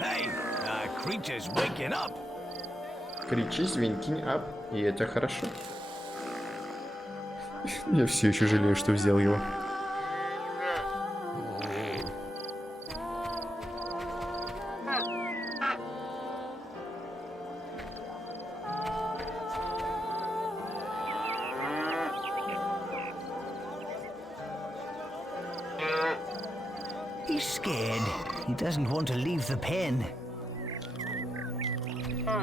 Hey, creature's waking up. Кричи, звенькинь, ап. И это хорошо. Я все еще жалею, что взял его. He's scared. He doesn't want to leave the pen.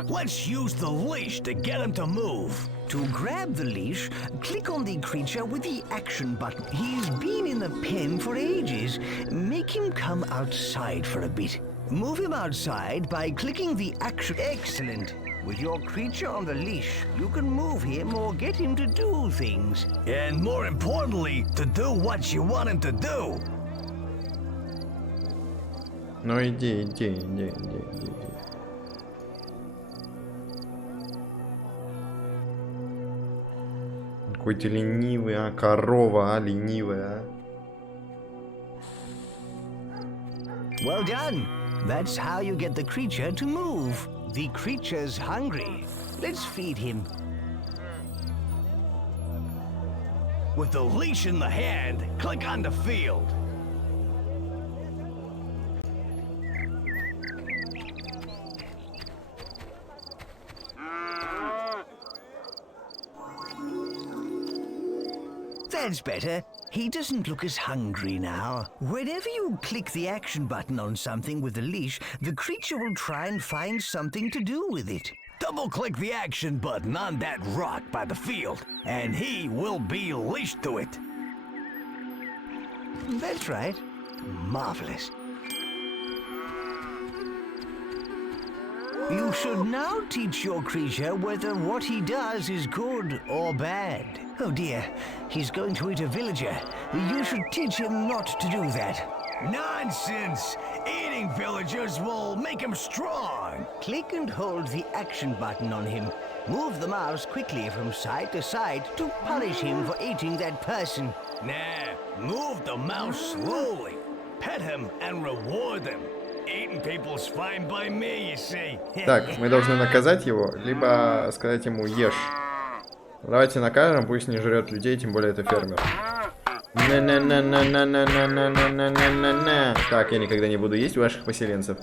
Let's use the leash to get him to move. To grab the leash, click on the creature with the action button. He's been in the pen for ages. Make him come outside for a bit. Move him outside by clicking the action. Excellent. With your creature on the leash, you can move him or get him to do things. And more importantly, to do what you want him to do. Ну иди. Какой ты ленивый, а? Корова, а? Ленивая, а? Well done. That's how you get the creature to move. The creature's hungry. Let's feed him. With the leash in the hand, click on the field. That's better. He doesn't look as hungry now. Whenever you click the action button on something with the leash, the creature will try and find something to do with it. Double-click the action button on that rock by the field, and he will be leashed to it. That's right. Marvelous. You should now teach your creature whether what he does is good or bad. Oh dear, he's going to eat a villager. You should teach him not to do that. Nonsense! Eating villagers will make him strong. Click and hold the action button on him. Move the mouse quickly from side to side to punish him for eating that person. Nah, move the mouse slowly. Pet him and reward him. Eating people's fine by me, you see. Так, мы должны наказать его, либо сказать ему ешь. Давайте накажем, пусть не жрет людей, тем более это фермер. Так, я никогда не буду есть ваших поселенцев.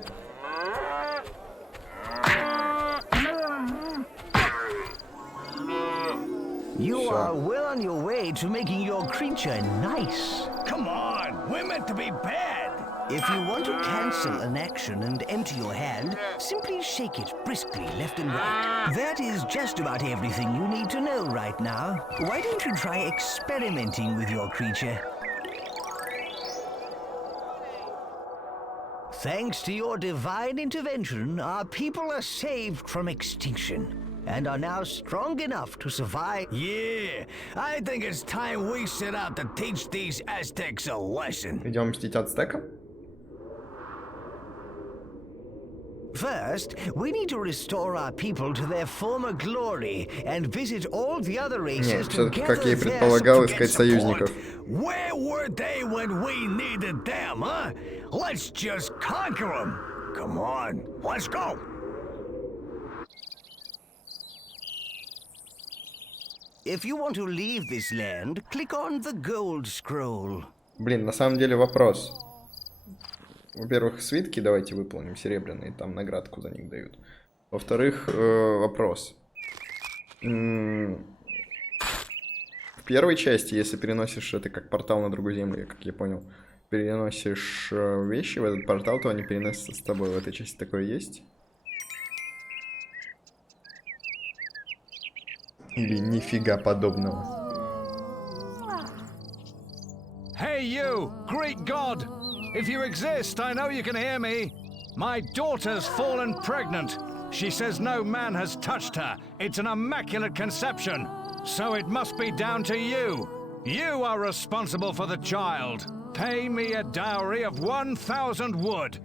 You are well on your way to making your creature nice. Come on, we're meant to be bad. If you want to cancel an action and empty your hand, simply shake it briskly left and right. That is just about everything you need to know right now. Why don't you try experimenting with your creature? Thanks to your divine intervention, our people are saved from extinction. and are now strong enough to survive. Yeah, I think it's time we set out to teach these Aztecs a lesson. Идем мстить ацтекам? First, we need to restore our people to their former glory and visit all the other races Нет, to все-таки, как я и gather their предполагал, Get искать support. союзников. Where were they when we needed them, huh? Let's just conquer them. Come on, let's go. If you want to leave this land, click on the gold scroll. Блин, на самом деле вопрос. Во-первых, свитки давайте выполним серебряные, там наградку за них дают. Во-вторых, вопрос. В первой части, если переносишь это как портал на другую землю, как я понял, переносишь вещи в этот портал, то они переносятся с тобой. В этой части такое есть? Или нифига подобного? Hey, you, Greek god! If you exist, I know you can hear me. My daughter's fallen pregnant. She says no man has touched her. It's an immaculate conception. So it must be down to you. You are responsible for the child. Pay me a dowry of 1,000 wood.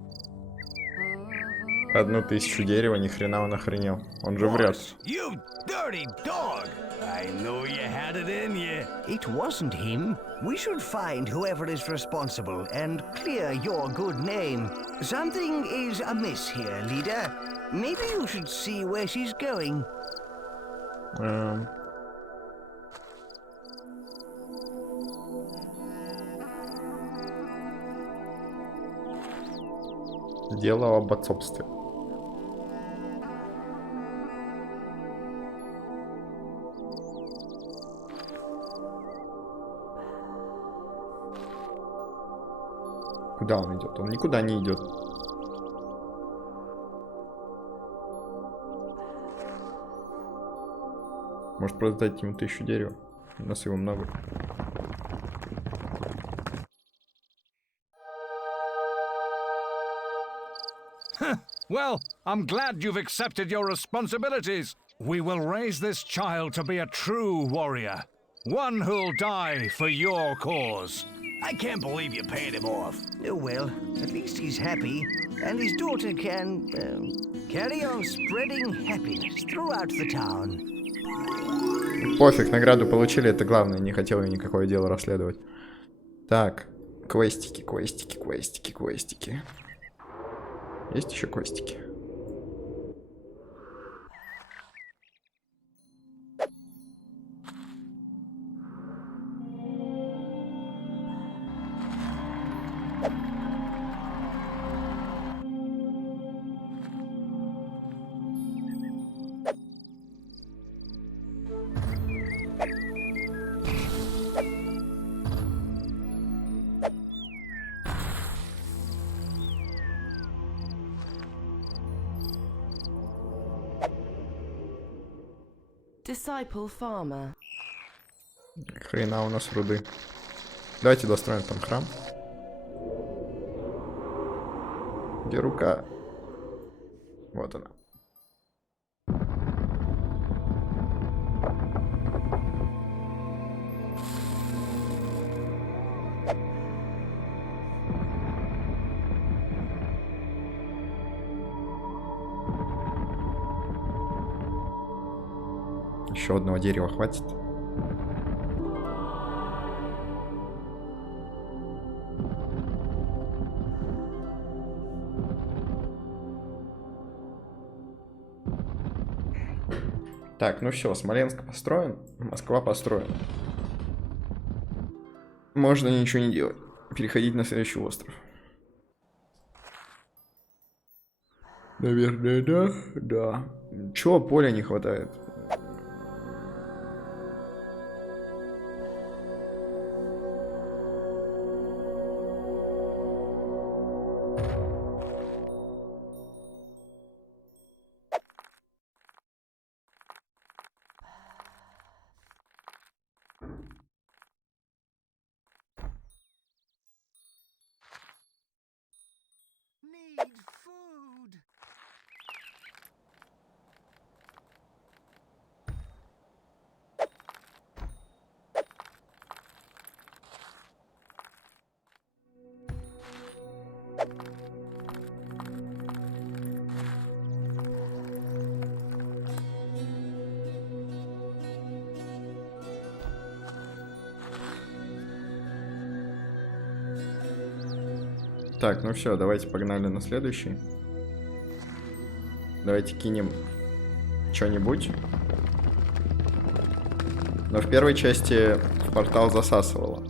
1000 дерева, ни хрена он охренел. Он же врет. You dirty dog! I knew you had it in you. It wasn't him. We should find whoever is responsible and clear your good name. Something is amiss here, leader. Maybe you should see where she's going. Дело об отцовстве. Куда он идет? Он никуда не идет. Может, просто дать ему 1000 дерева? У нас его много. Well, I'm glad you've accepted your responsibilities. We will raise this child to be a true warrior. One who'll die for your cause. I can't believe you paid him off. Oh well, at least he's happy, and his daughter can carry on spreading happiness throughout the town. Пофиг, награду получили, это главное. Не хотел я никакое дело расследовать. Так, квестики, квестики, квестики, квестики. Есть еще квестики? Disciple farmer. Хрена у нас руды. Давайте достроим там храм. Где рука? Вот она. Еще одного дерева хватит. Так, ну все, Смоленск построен, Москва построена. Можно ничего не делать. Переходить на следующий остров. Наверное, да? Да. Чего поля не хватает? Need food. Так, ну все, давайте погнали на следующий. Давайте кинем что-нибудь. Но в первой части в портал засасывало.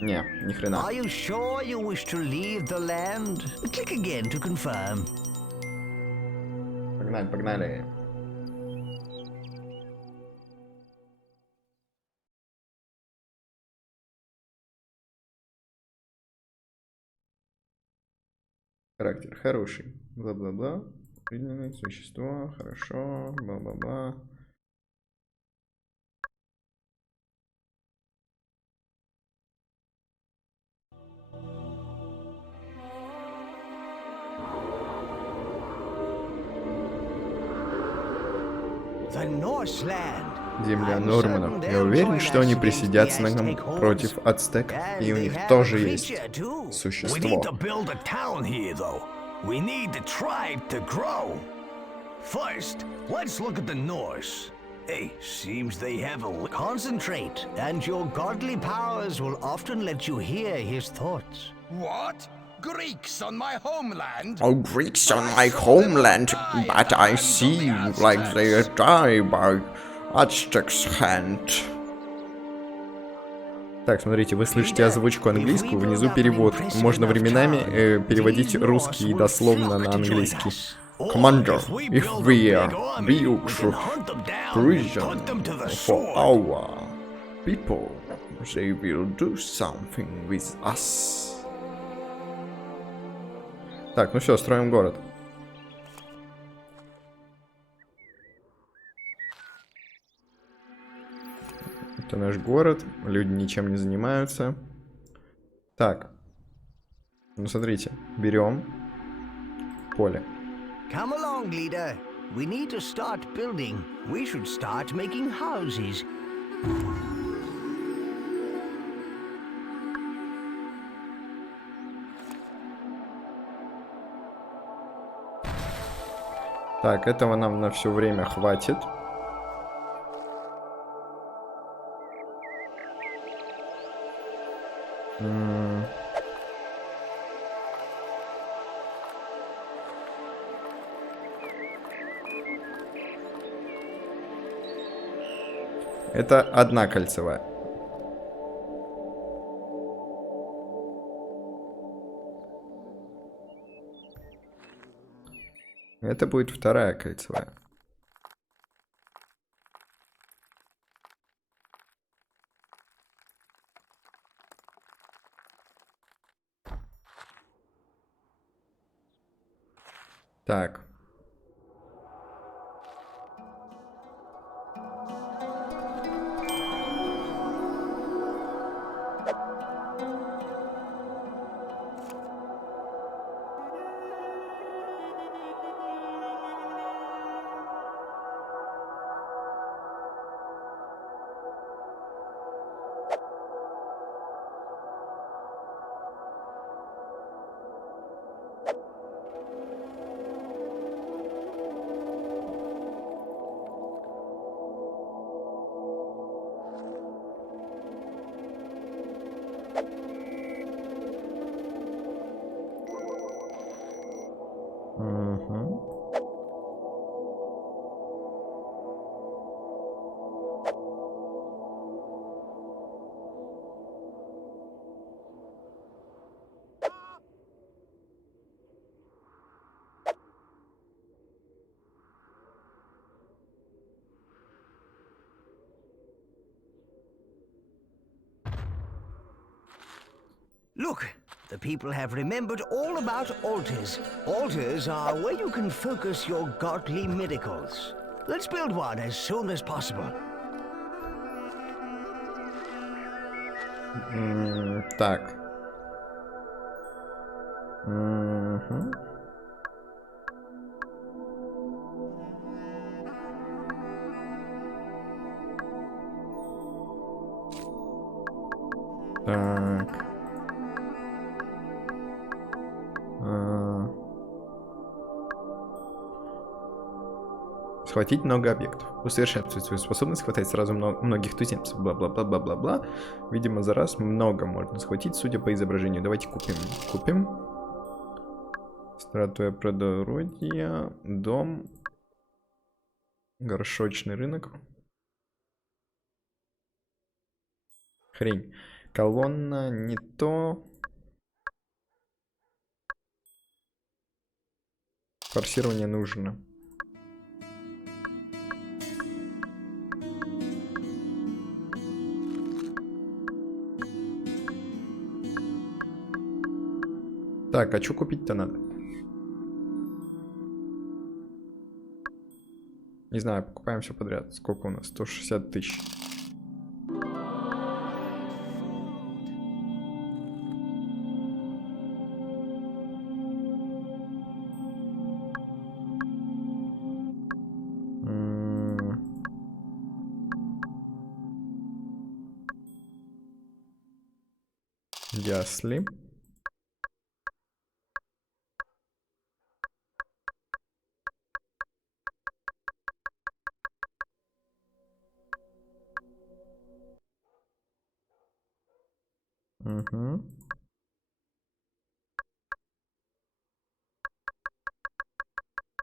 Не, ни хрена. Are you sure you wish to leave the land? Click again to confirm. Погнали, погнали. Характер хороший. Бла-бла-бла. Определенное существо. Хорошо. Бла-бла-бла. The Norseland. Земля Норманов. Я уверен, что они присоединятся к нам против ацтеков. И у них тоже есть We существо. need to build a town here, though. We need the tribe to grow. First, let's look at the Norse. Hey, seems they have a... Concentrate, and your godly powers will often let you hear his thoughts. What? Greeks on my homeland? Oh, Greeks on my homeland, but I see like they die by Aztec's hand. Так, смотрите, вы слышите озвучку английскую, внизу перевод. Можно временами переводить русский дословно на английский. Commander, if we are built prison for our people, they will do something with us. Так, ну все, строим город. Это наш город, люди ничем не занимаются. Так, ну смотрите, берем поле. Come along, leader. We need to start building. We should start making houses. Так, этого нам на все время хватит. Это одна кольцевая. Это будет вторая кольцевая. Так. Look, the people have remembered all about altars. Altars are where you can focus your godly miracles. Let's build one as soon as possible. Так. Так. Захватить много объектов. Усовершенствовать свою способность хватать сразу многих туземцев. Бла-бла-бла-бла-бла-бла. Видимо, за раз много можно схватить, судя по изображению. Давайте купим. Купим. Статуя плодородия. Дом. Горшочный рынок. Хрень. Колонна не то. Форсирование нужно. Так, а что купить-то надо? Не знаю, покупаем все подряд. Сколько у нас? 160 тысяч. Ясли. Угу.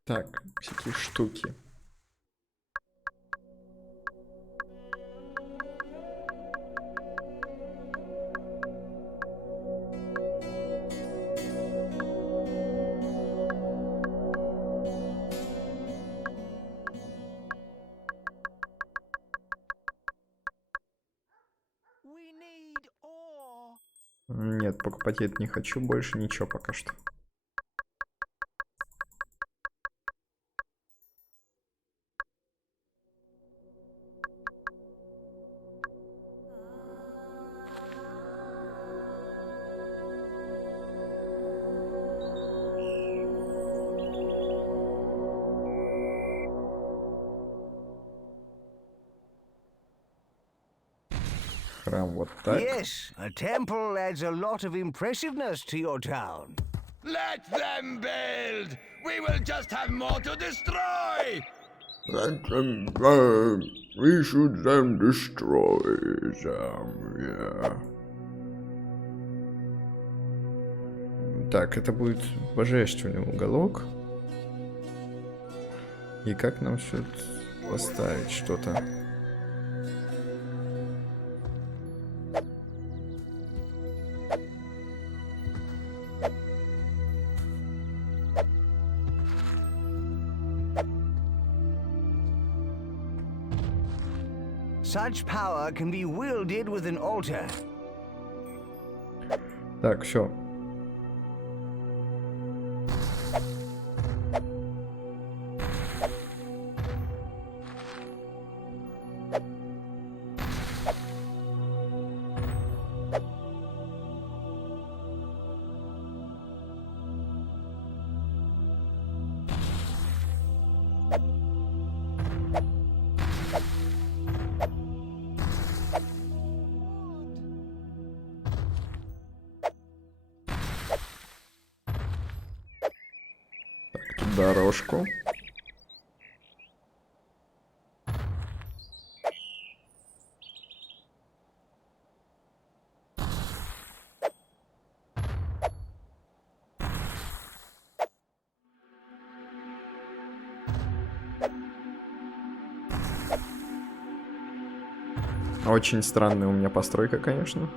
Так, всякие штуки. Нет, покупать я это не хочу, больше ничего пока что. Храм вот так. Yes, a temple adds a lot of impressiveness to your town. Let them build! We will just have more to destroy! Let them burn. We should then destroy them, yeah. Так, это будет божественный уголок. И как нам все это поставить что-то? Such power can be wielded with an altar. Так, все. Дорожку. Очень странная у меня постройка, конечно.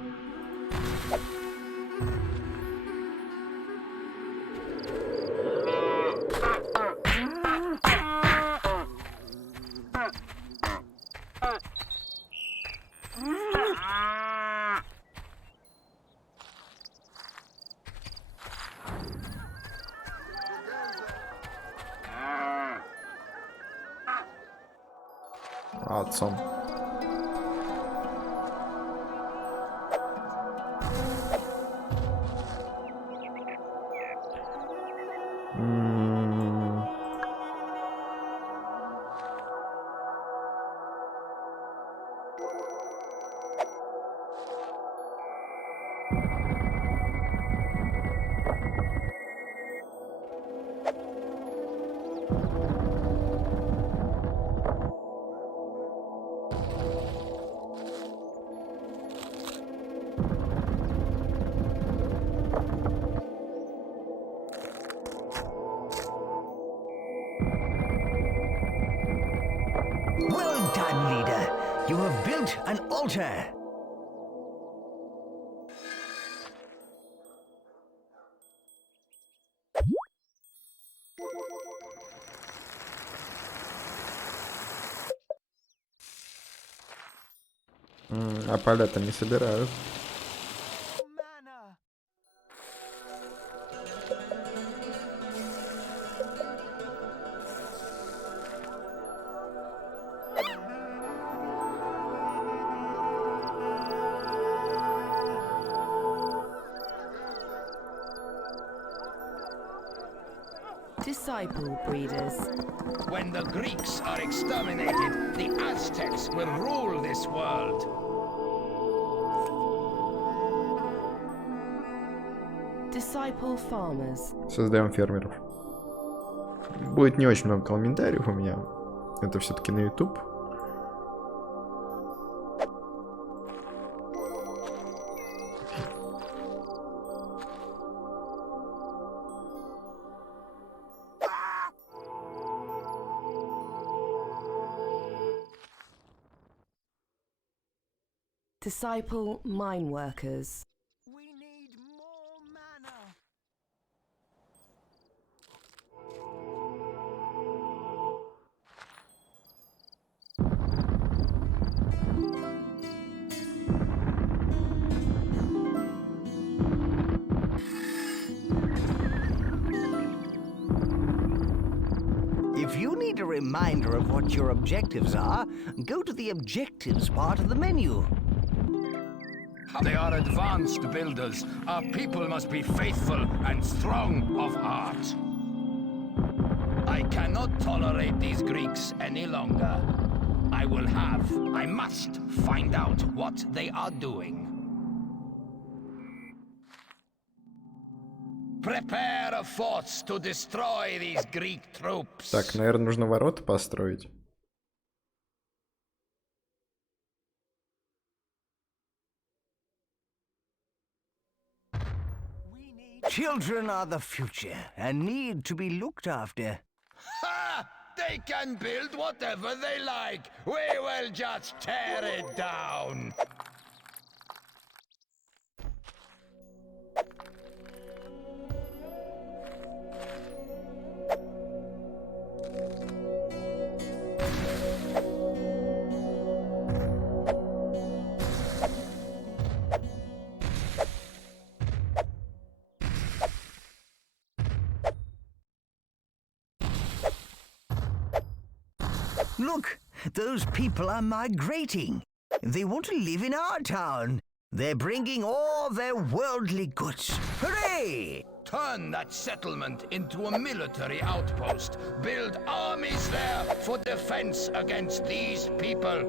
Отцом. built an altar. А поля-то не собирают. Disciple breeders. When the Greeks are exterminated, the Aztecs will rule this world. Disciple farmers. Создаем фермеров. Будет не очень много комментариев у меня. Это все-таки на YouTube. Disciple mine workers. We need more mana. If you need a reminder of what your objectives are, go to the objectives part of the menu. They are advanced builders. Our people must be faithful and strong of heart. I cannot tolerate these Greeks any longer. I must find out what they are doing. Prepare a force to destroy these Greek troops. Так, наверное, нужно ворота построить. Children are the future and need to be looked after. Ha! They can build whatever they like. We will just tear it down. Look, those people are migrating. They want to live in our town. They're bringing all their worldly goods. Hooray! Turn that settlement into a military outpost. Build armies there for defense against these people.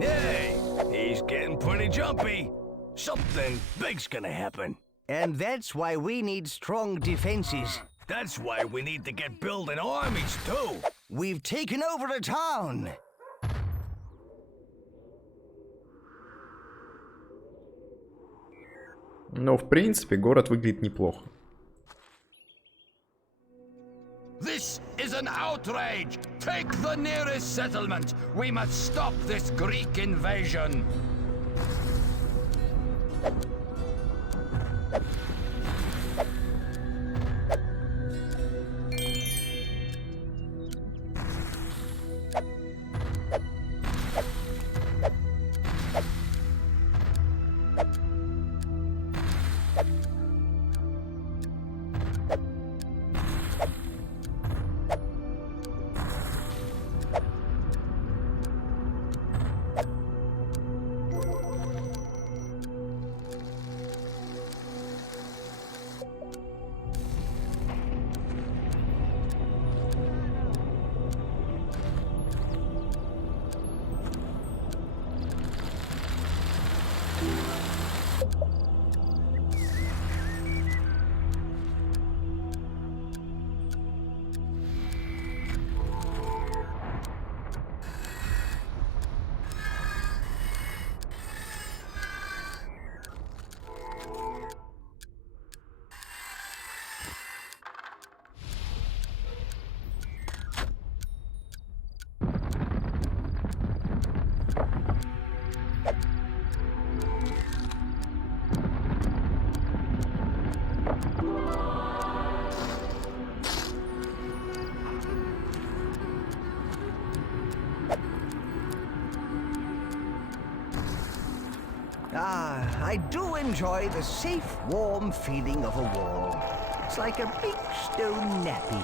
Hey, he's getting pretty jumpy. Something big's gonna happen. And that's why we need strong defenses. That's why we need to get building armies too. We've taken over the town. Но, в принципе, город выглядит неплохо. This is an outrage! Take the nearest settlement! We must stop this Greek invasion! I do enjoy the safe, warm feeling of a wall. It's like a big stone nappy.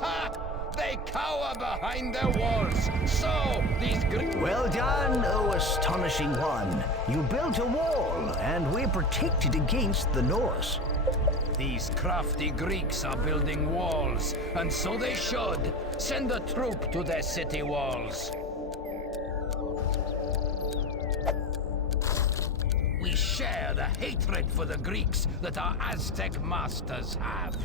Ha! They cower behind their walls. So, these Well done, O astonishing one. You built a wall, and we're protected against the Norse. These crafty Greeks are building walls, and so they should. Send a troop to their city walls. We share the hatred for the Greeks that our Aztec masters have.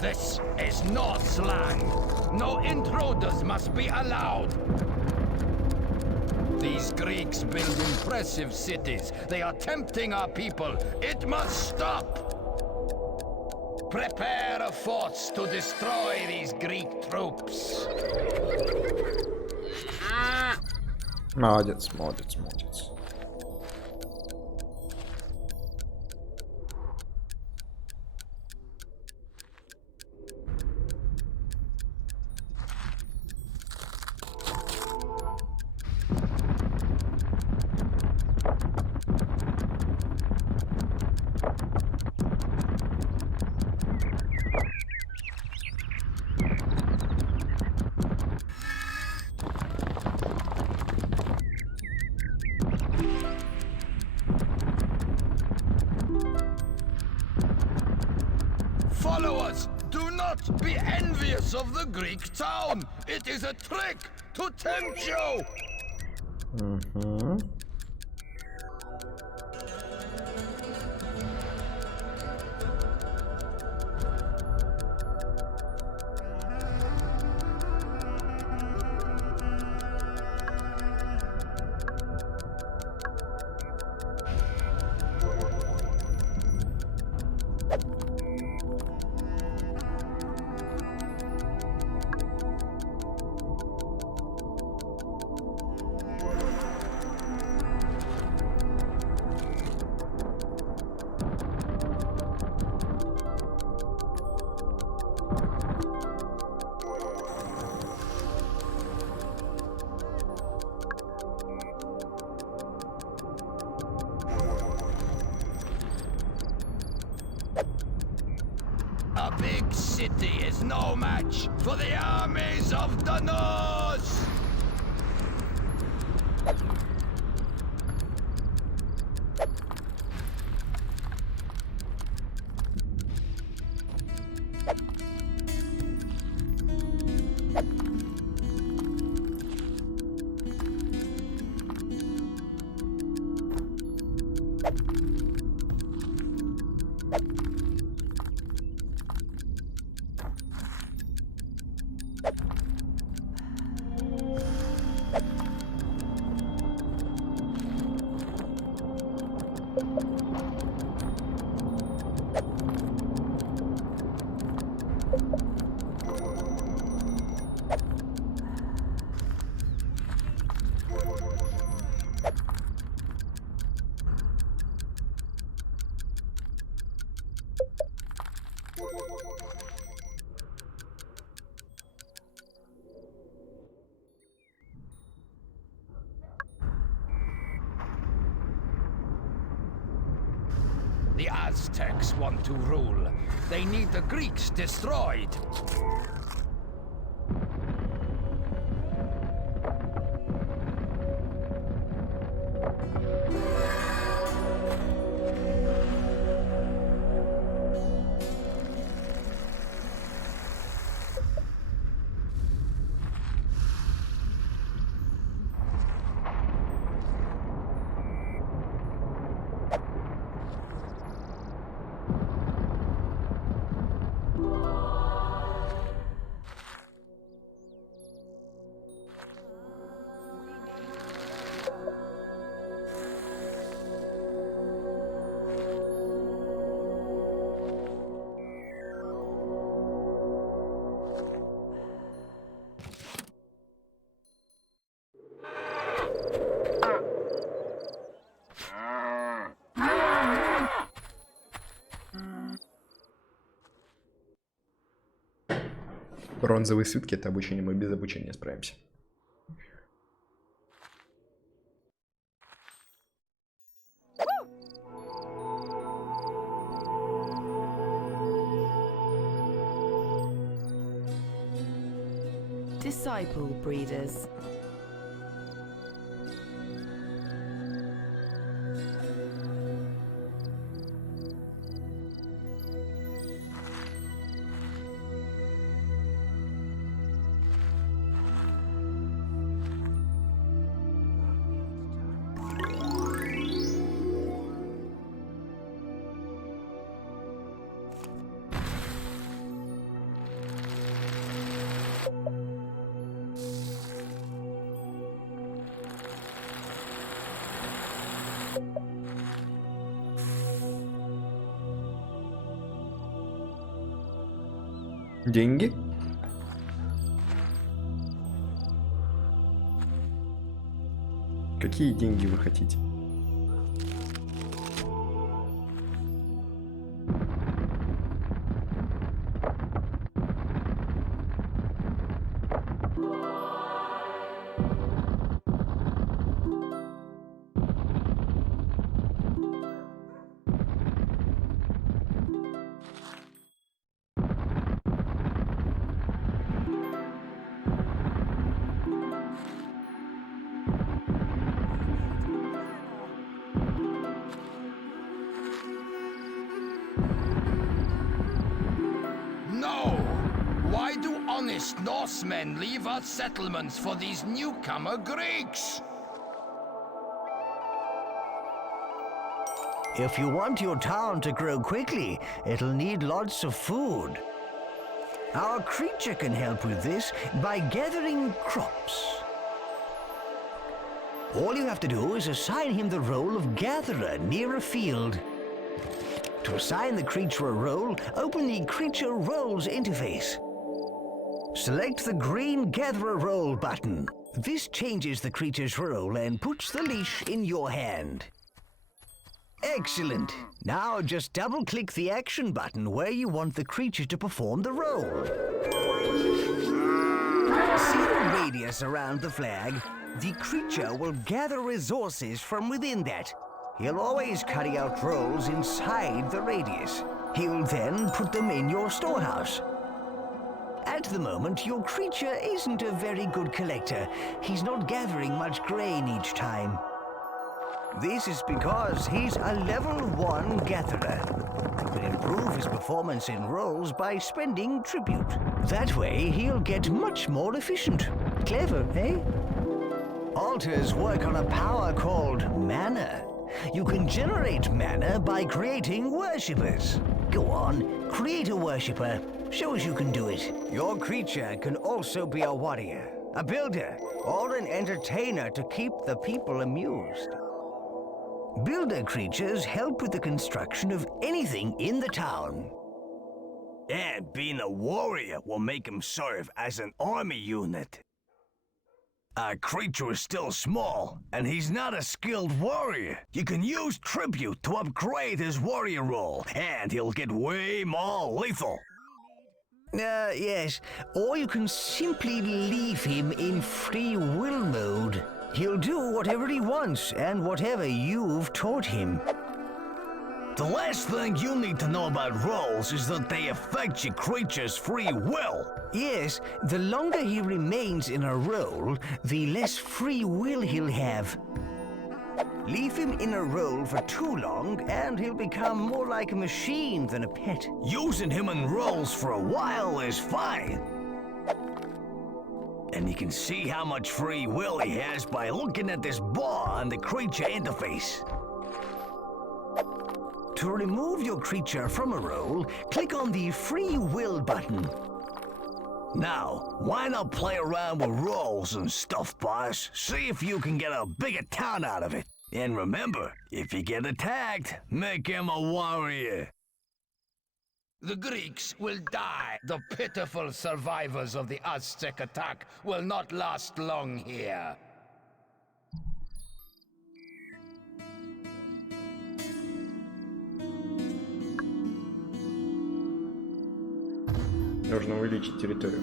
This is Norse land. No intruders must be allowed. These Greeks build impressive cities. They are tempting our people. It must stop. Prepare a force to destroy these Greek troops. Молодец, молодец, молодец. Follow us! Do not be envious of the Greek town! It is a trick to tempt you! A big city is no match for the armies of the Norse! The Aztecs want to rule. They need the Greeks destroyed. Бронзовые свитки — это обучение, мы без обучения справимся. Disciple breeders. Деньги? Какие деньги вы хотите? No! Why do honest Norsemen leave our settlements for these newcomer Greeks? If you want your town to grow quickly, it'll need lots of food. Our creature can help with this by gathering crops. All you have to do is assign him the role of gatherer near a field. To assign the creature a role, open the Creature Roles interface. Select the green Gatherer Role button. This changes the creature's role and puts the leash in your hand. Excellent. Now just double-click the action button where you want the creature to perform the role. See the radius around the flag? The creature will gather resources from within that. He'll always carry out roles inside the radius. He'll then put them in your storehouse. At the moment, your creature isn't a very good collector. He's not gathering much grain each time. This is because he's a level 1 gatherer. You can improve his performance in roles by spending tribute. That way, he'll get much more efficient. Clever, eh? Altars work on a power called mana. You can generate mana by creating worshippers. Go on, create a worshipper. Show us you can do it. Your creature can also be a warrior, a builder, or an entertainer to keep the people amused. Builder creatures help with the construction of anything in the town. And being a warrior will make him serve as an army unit. Our creature is still small, and he's not a skilled warrior. You can use tribute to upgrade his warrior role, and he'll get way more lethal. Yes. Or you can simply leave him in free will mode. He'll do whatever he wants, and whatever you've taught him. The last thing you need to know about roles is that they affect your creature's free will. Yes, the longer he remains in a role, the less free will he'll have. Leave him in a role for too long, and he'll become more like a machine than a pet. Using him in roles for a while is fine. And you can see how much free will he has by looking at this bar on the creature interface. To remove your creature from a role, click on the Free Will button. Now, why not play around with roles and stuff, boss? See if you can get a bigger town out of it. And remember, if you get attacked, make him a warrior. The Greeks will die. The pitiful survivors of the Aztec attack will not last long here. Нужно увеличить территорию.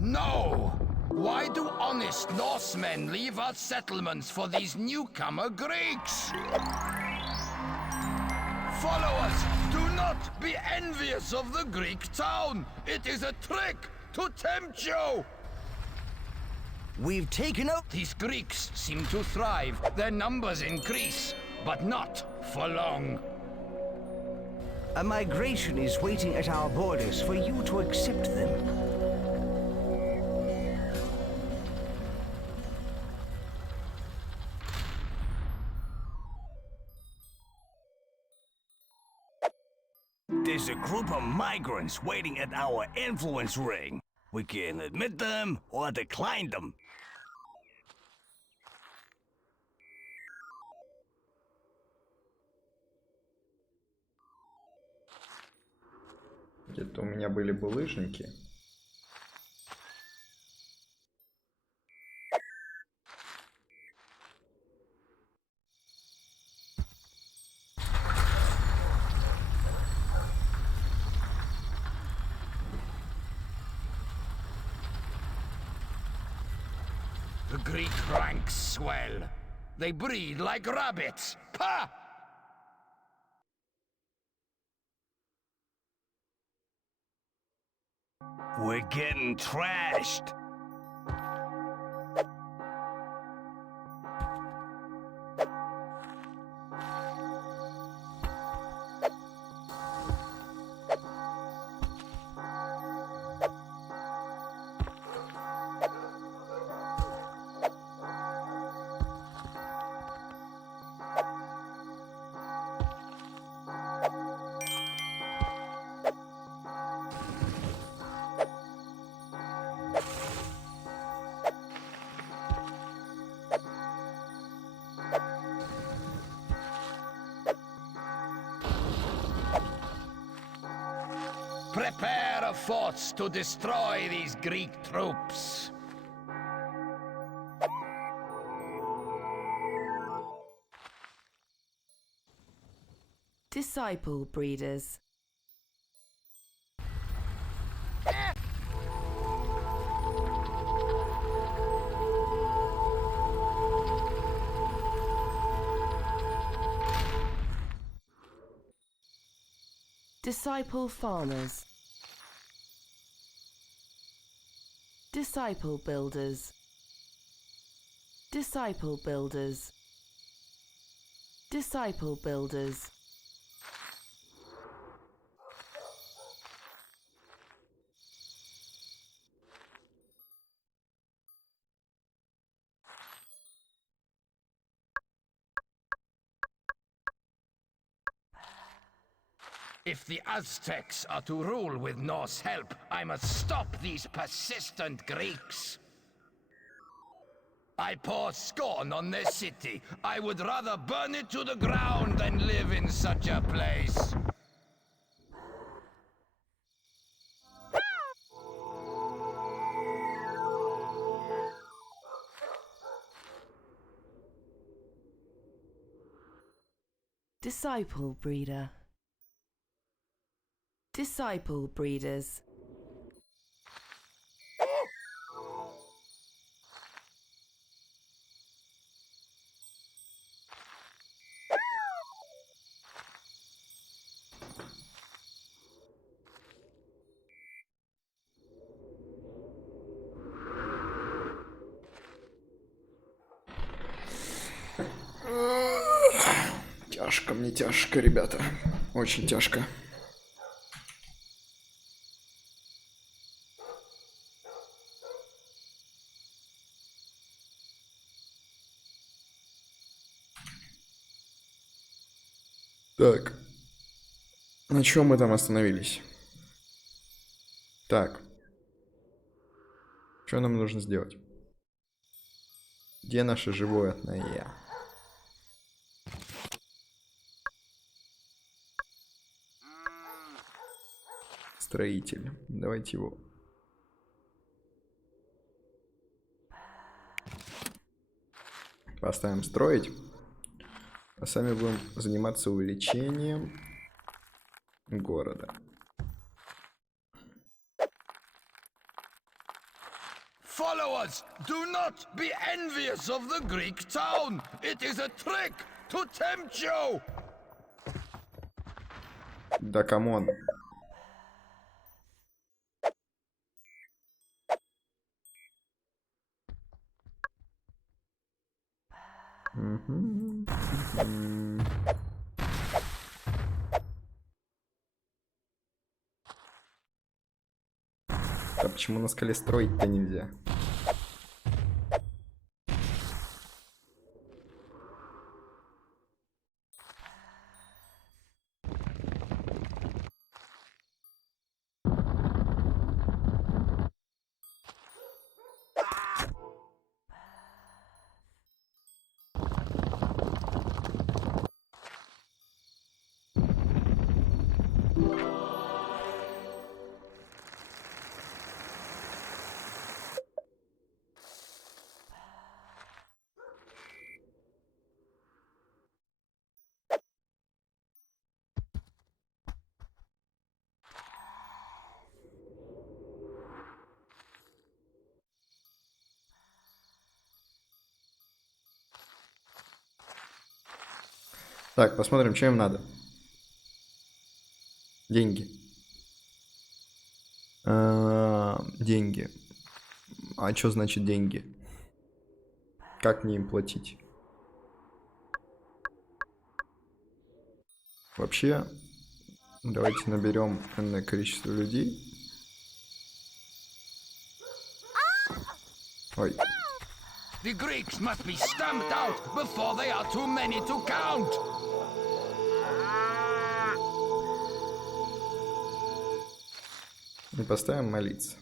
No! Why do honest Norsemen leave our settlements for these newcomer Greeks? Follow us! Do not be envious of the Greek town! It is a trick to tempt you! We've taken out... These Greeks seem to thrive. Their numbers increase, but not for long. A migration is waiting at our borders for you to accept them. There's a group of migrants waiting at our influence ring. We can admit them or decline them. Где-то у меня были булыжники. The Greek ranks swell. They breed like rabbits. Pah! We're getting trashed. Prepare a force to destroy these Greek troops. Disciple breeders. Disciple farmers. Disciple builders. Disciple builders. Disciple builders. If the Aztecs are to rule with Norse help, I must stop these persistent Greeks. I pour scorn on their city. I would rather burn it to the ground than live in such a place. Disciple breeder. Disciple breeders. Тяжко мне, тяжко, ребята. Очень тяжко. Так. На чем мы там остановились? Так. Что нам нужно сделать? Где наше животное? Строитель. Давайте его. Поставим строить. А сами будем заниматься увеличением города. Followers, do not be envious of the Greek town. It is a trick to tempt you. Да камон. А почему на скале строить-то нельзя? Так, посмотрим, что им надо. Деньги. Деньги. А что значит деньги? Как мне им платить? Вообще, давайте наберем энное количество людей. Ой. The Greeks must be stamped out before they are too many to count. И поставим молиться.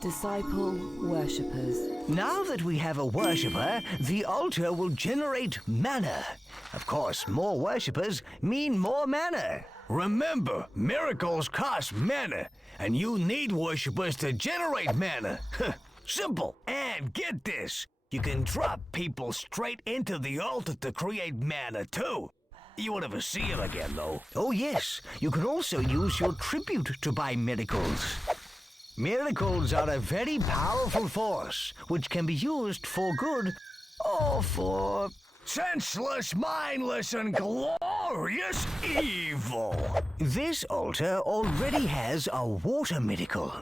Disciple worshippers. Now that we have a worshipper, the altar will generate mana. Of course, more worshippers mean more mana. Remember, miracles cost mana, and you need worshippers to generate mana. Simple. And get this, you can drop people straight into the altar to create mana too. You won't ever see them again, though. Oh yes, you can also use your tribute to buy miracles. Miracles are a very powerful force, which can be used for good or for... senseless, mindless, and glorious evil. This altar already has a water miracle.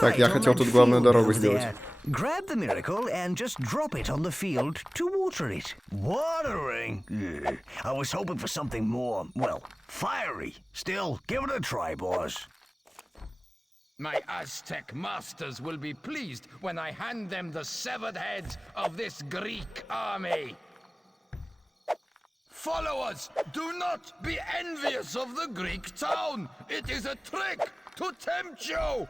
Так, я хотел тут главную дорогу сделать. Grab the miracle and just drop it on the field to water it. Watering? Ugh. I was hoping for something more, well, fiery. Still, give it a try, boss. My Aztec masters will be pleased when I hand them the severed heads of this Greek army. Followers, do not be envious of the Greek town. It is a trick to tempt you.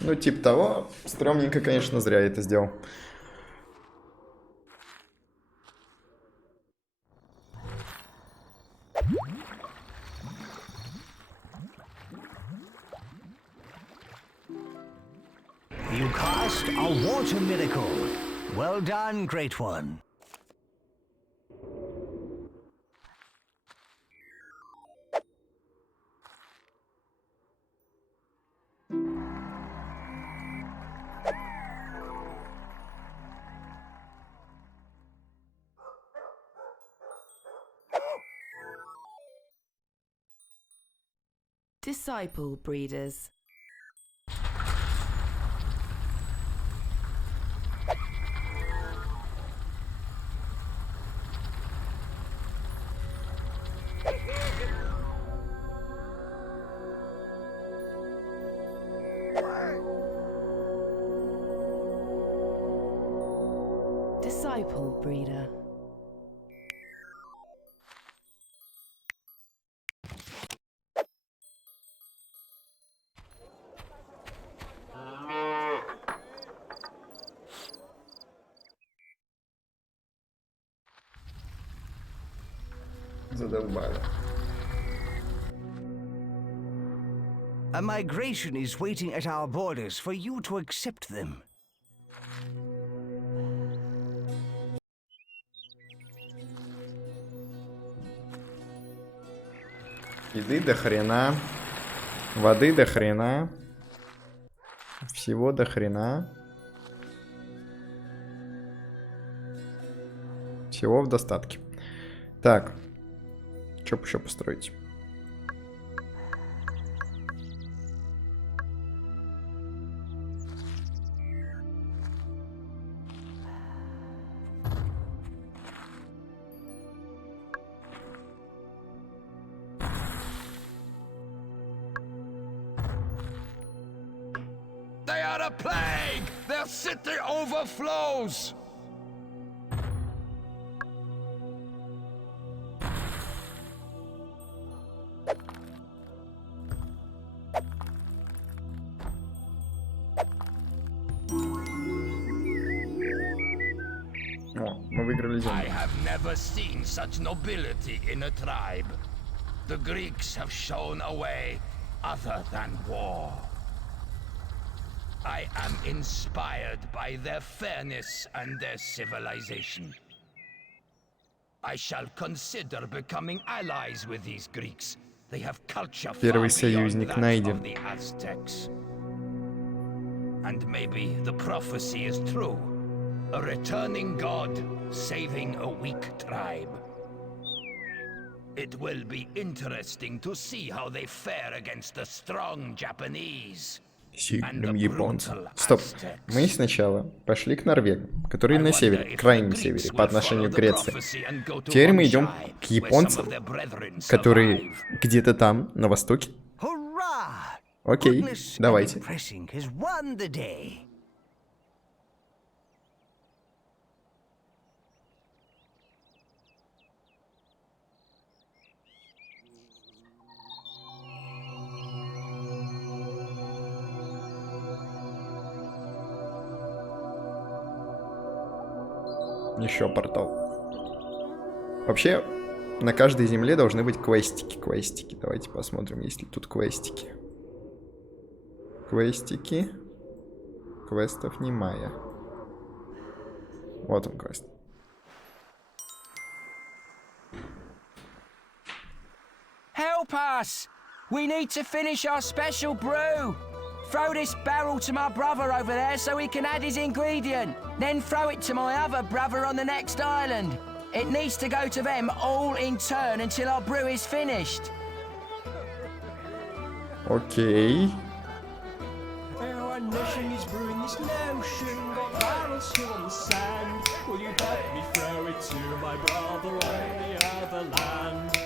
Ну, типа того. Стрёмненько, конечно, зря я это сделал. You cast a water miracle. Well done, great one. Disciple breeders. Disciple breeder. Задолбали. A migration is waiting at our borders for you to accept them. Еды до хрена. Воды до хрена. Всего до хрена. Всего в достатке. Так. Что еще построить? They are a plague! Their city overflows! О, мы выиграли I землю. have never seen such nobility in a tribe. The Greeks have shown a way other than war. I am inspired by their fairness and their civilization. I shall consider becoming allies with these Greeks. They have culture far Первый beyond союзник that найден. of the Aztecs. And maybe the prophecy is true. A returning god saving a weak tribe. It will be interesting to see how they fare against the strong Japanese. Сильным японцам. Стоп. Мы сначала пошли к Норвегам, которые на севере, крайнем севере, по отношению к Греции. Теперь мы идем к японцам, которые где-то там, на востоке. Hurrah! Окей, Goodness and давайте. impressing has won the day. Еще портал. Вообще, на каждой земле должны быть квестики. Давайте посмотрим, есть ли тут квестики. Квестики. Квестов немає. Вот он квест. Help us! We need to finish our special brew. Throw this barrel to my brother over there so he can add his ingredient. Then throw it to my other brother on the next island. It needs to go to them all in turn until our brew is finished. Окей. Our nation is brewing this notion. Got barrels here on the sand. Will you help me throw it to my brother on the other land?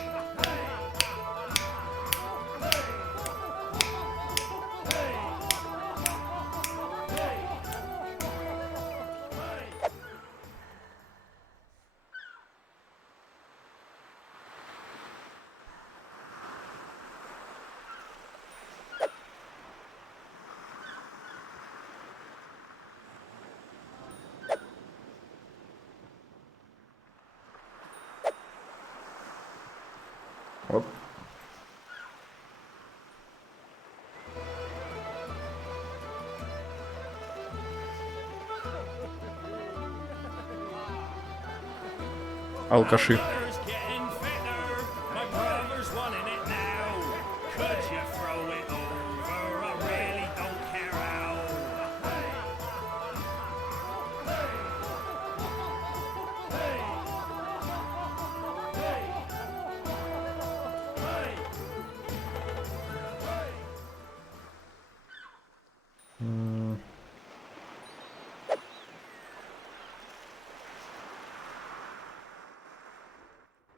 Оп. Алкаши.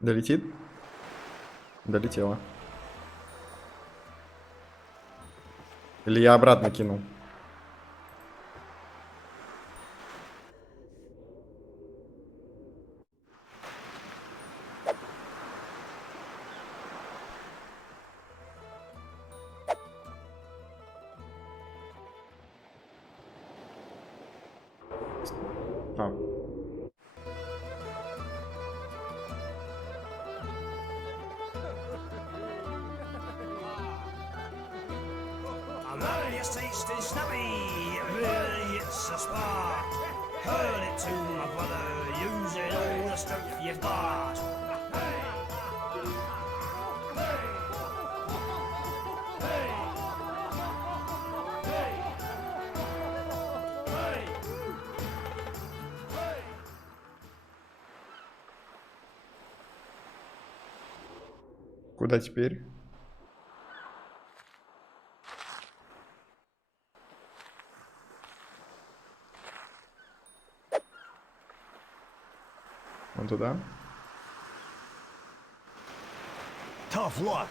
Долетит? Долетела. Или я обратно кинул? А. I'm having your tasty snappy, really it's a spark. Hurl it to my brother, using all the strength you've got. Куда теперь? Вон туда. Tough luck.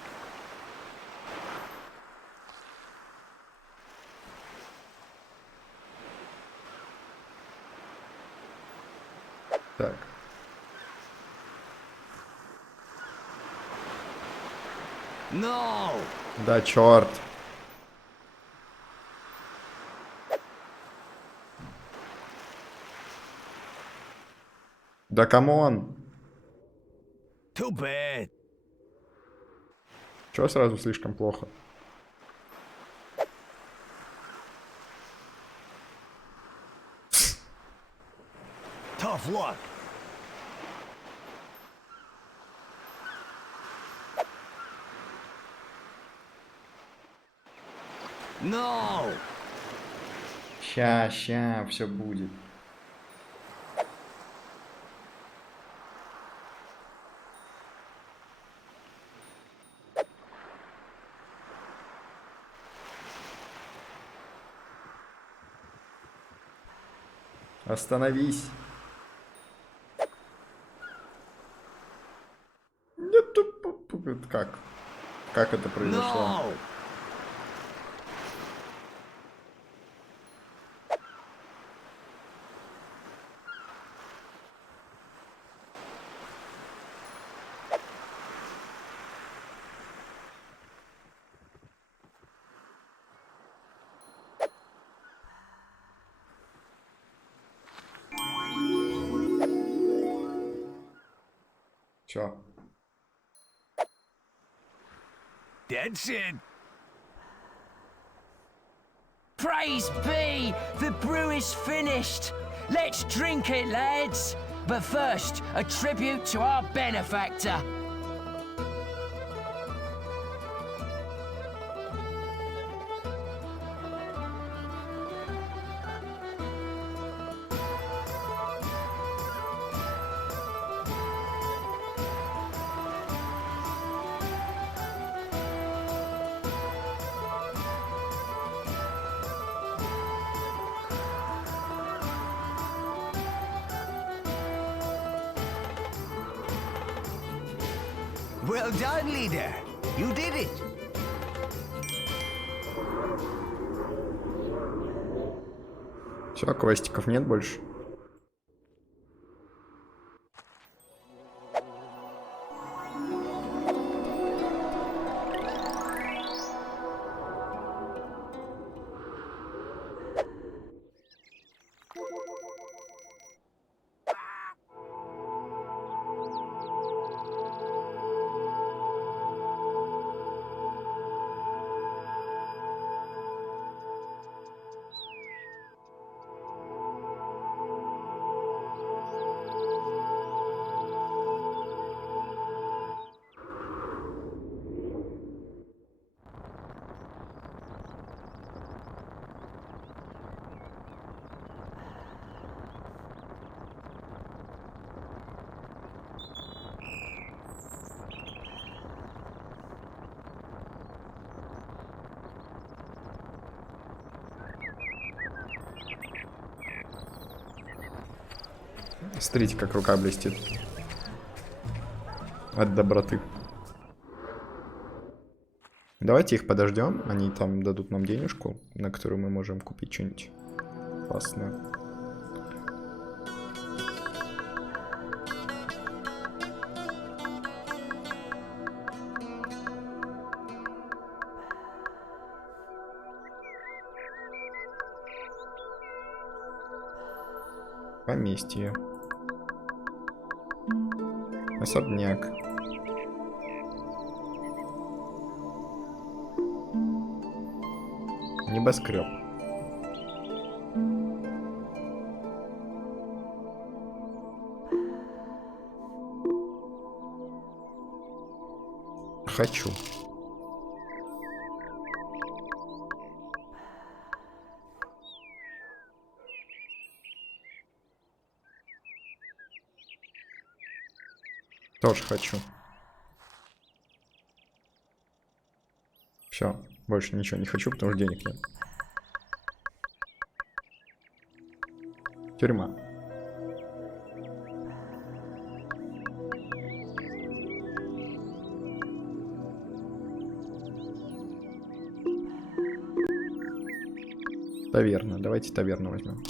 Так. No. Да, черт. Да камон. Too bad. Чё сразу слишком плохо? Tough luck. No. Ща, все будет. Остановись. Нет, как? Как это произошло? No. Чё? That's it. Praise be! The brew is finished! Let's drink it, lads! But first, a tribute to our benefactor. Well done, leader. You did it. Все, квестиков нет больше. Смотрите, как рука блестит. От доброты. Давайте их подождем. Они там дадут нам денежку, на которую мы можем купить что-нибудь классное. Поместье. Особняк. Небоскреб. Хочу. Тоже хочу. Все, больше ничего не хочу, потому что денег нет. Тюрьма. Таверна. Давайте таверну возьмем.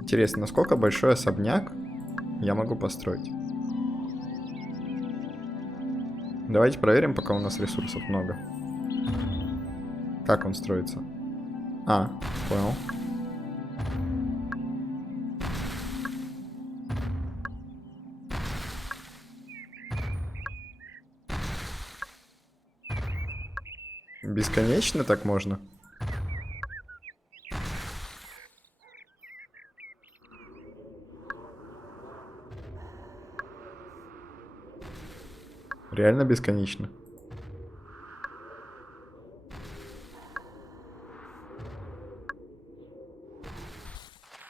Интересно, насколько большой особняк я могу построить? Давайте проверим, пока у нас ресурсов много. Как он строится? А, понял. Бесконечно так можно? Реально бесконечно.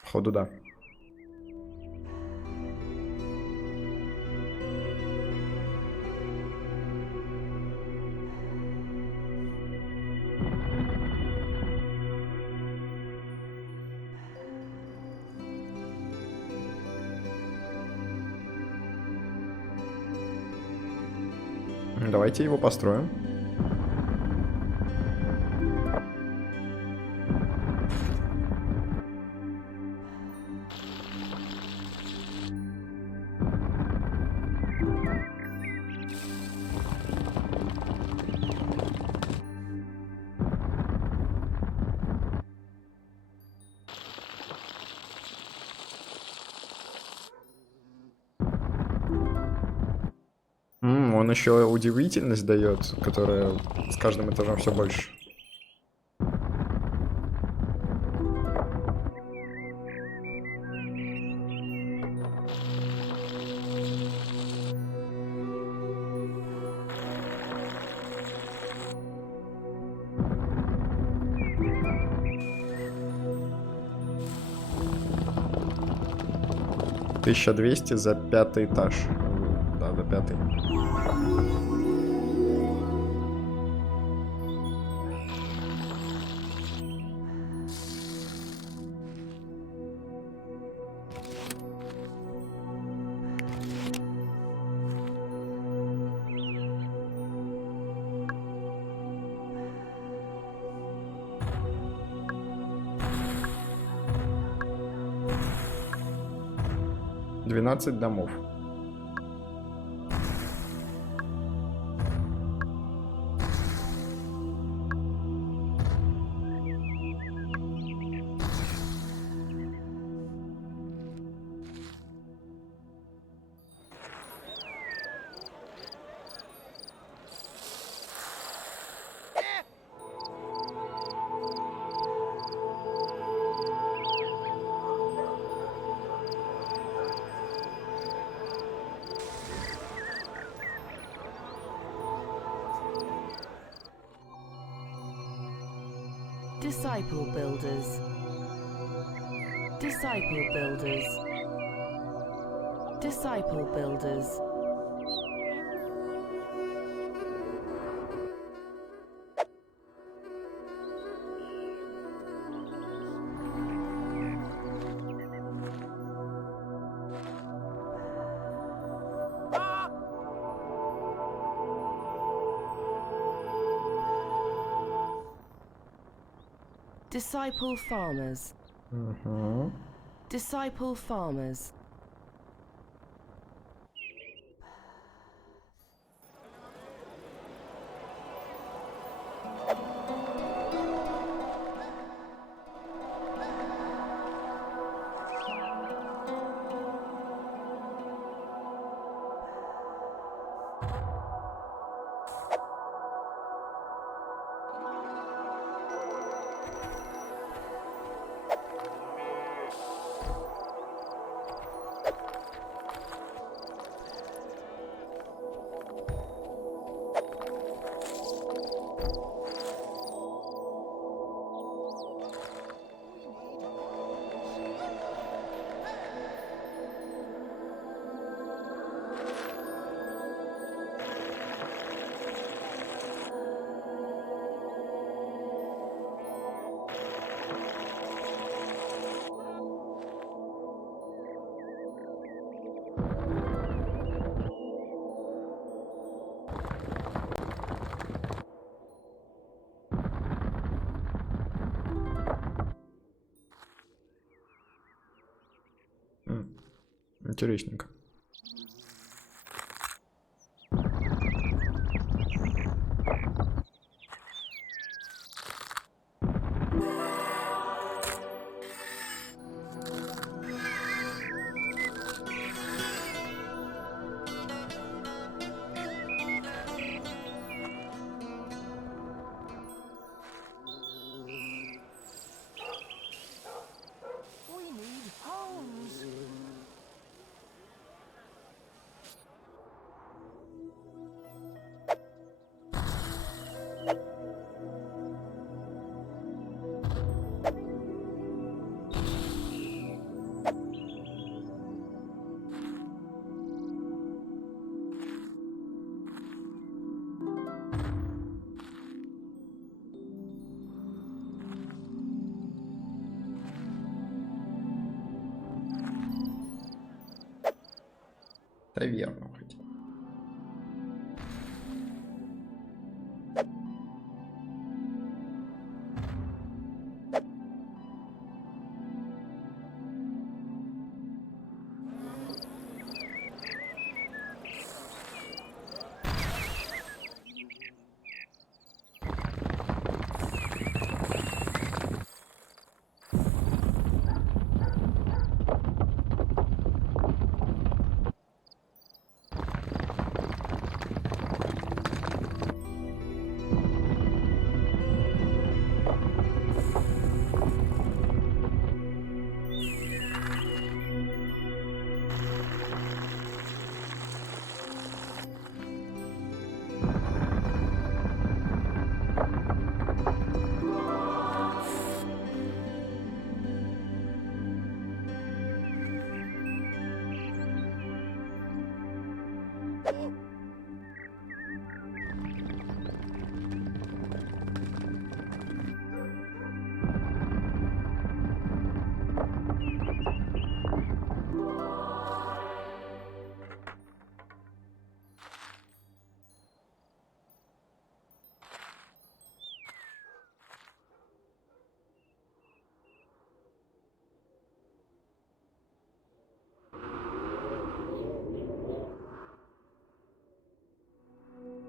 Походу, да. Давайте его построим. Он еще удивительность дает, которая с каждым этажом все больше. $1200 за 5-й этаж. Да, за 5-й. $12 домов. Disciple builders. Disciple builders. Disciple builders. Disciple farmers. Disciple farmers. Интересненько. We need homes. Таверну хоть.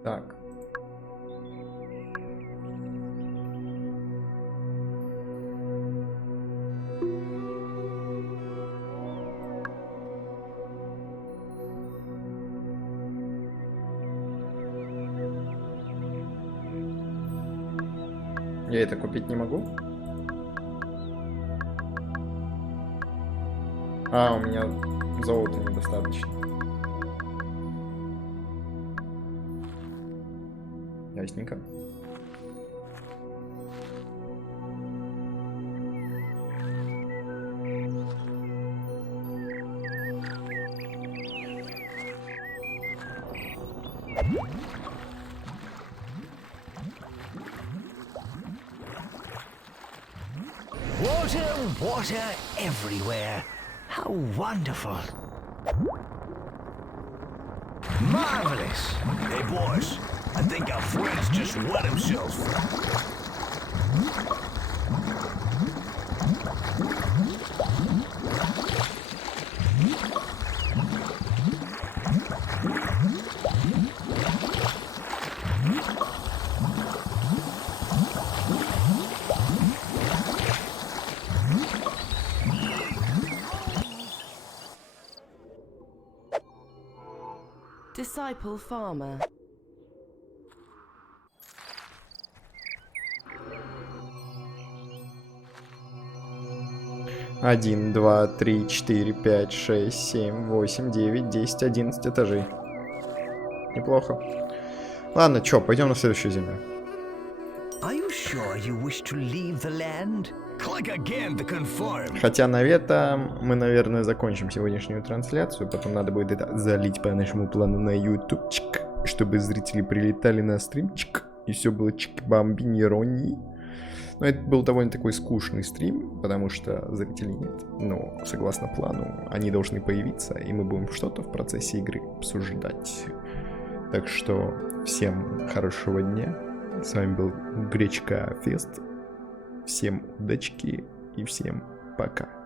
Так. Я это купить не могу? А, у меня золота недостаточно. Ясненько. Water, water everywhere. How wonderful. Marvelous! Hey, boys, I think our friend's just wet himself. Disciple farmer. Один, два, три, четыре, пять, шесть, семь, восемь, девять, 10, 11 этажей. Неплохо. Ладно, чё, пойдем на следующую землю. Are you sure you wish to leave the land? Click again to confirm. Хотя на этом мы, наверное, закончим сегодняшнюю трансляцию. Потом надо будет это залить по нашему плану на ютубчик, чтобы зрители прилетали на стримчик. И все было чик-бамби-нерони. Но это был довольно такой скучный стрим, потому что зрителей нет. Но, согласно плану, они должны появиться, и мы будем что-то в процессе игры обсуждать. Так что всем хорошего дня. С вами был Гречка Фест. Всем удачки и всем пока.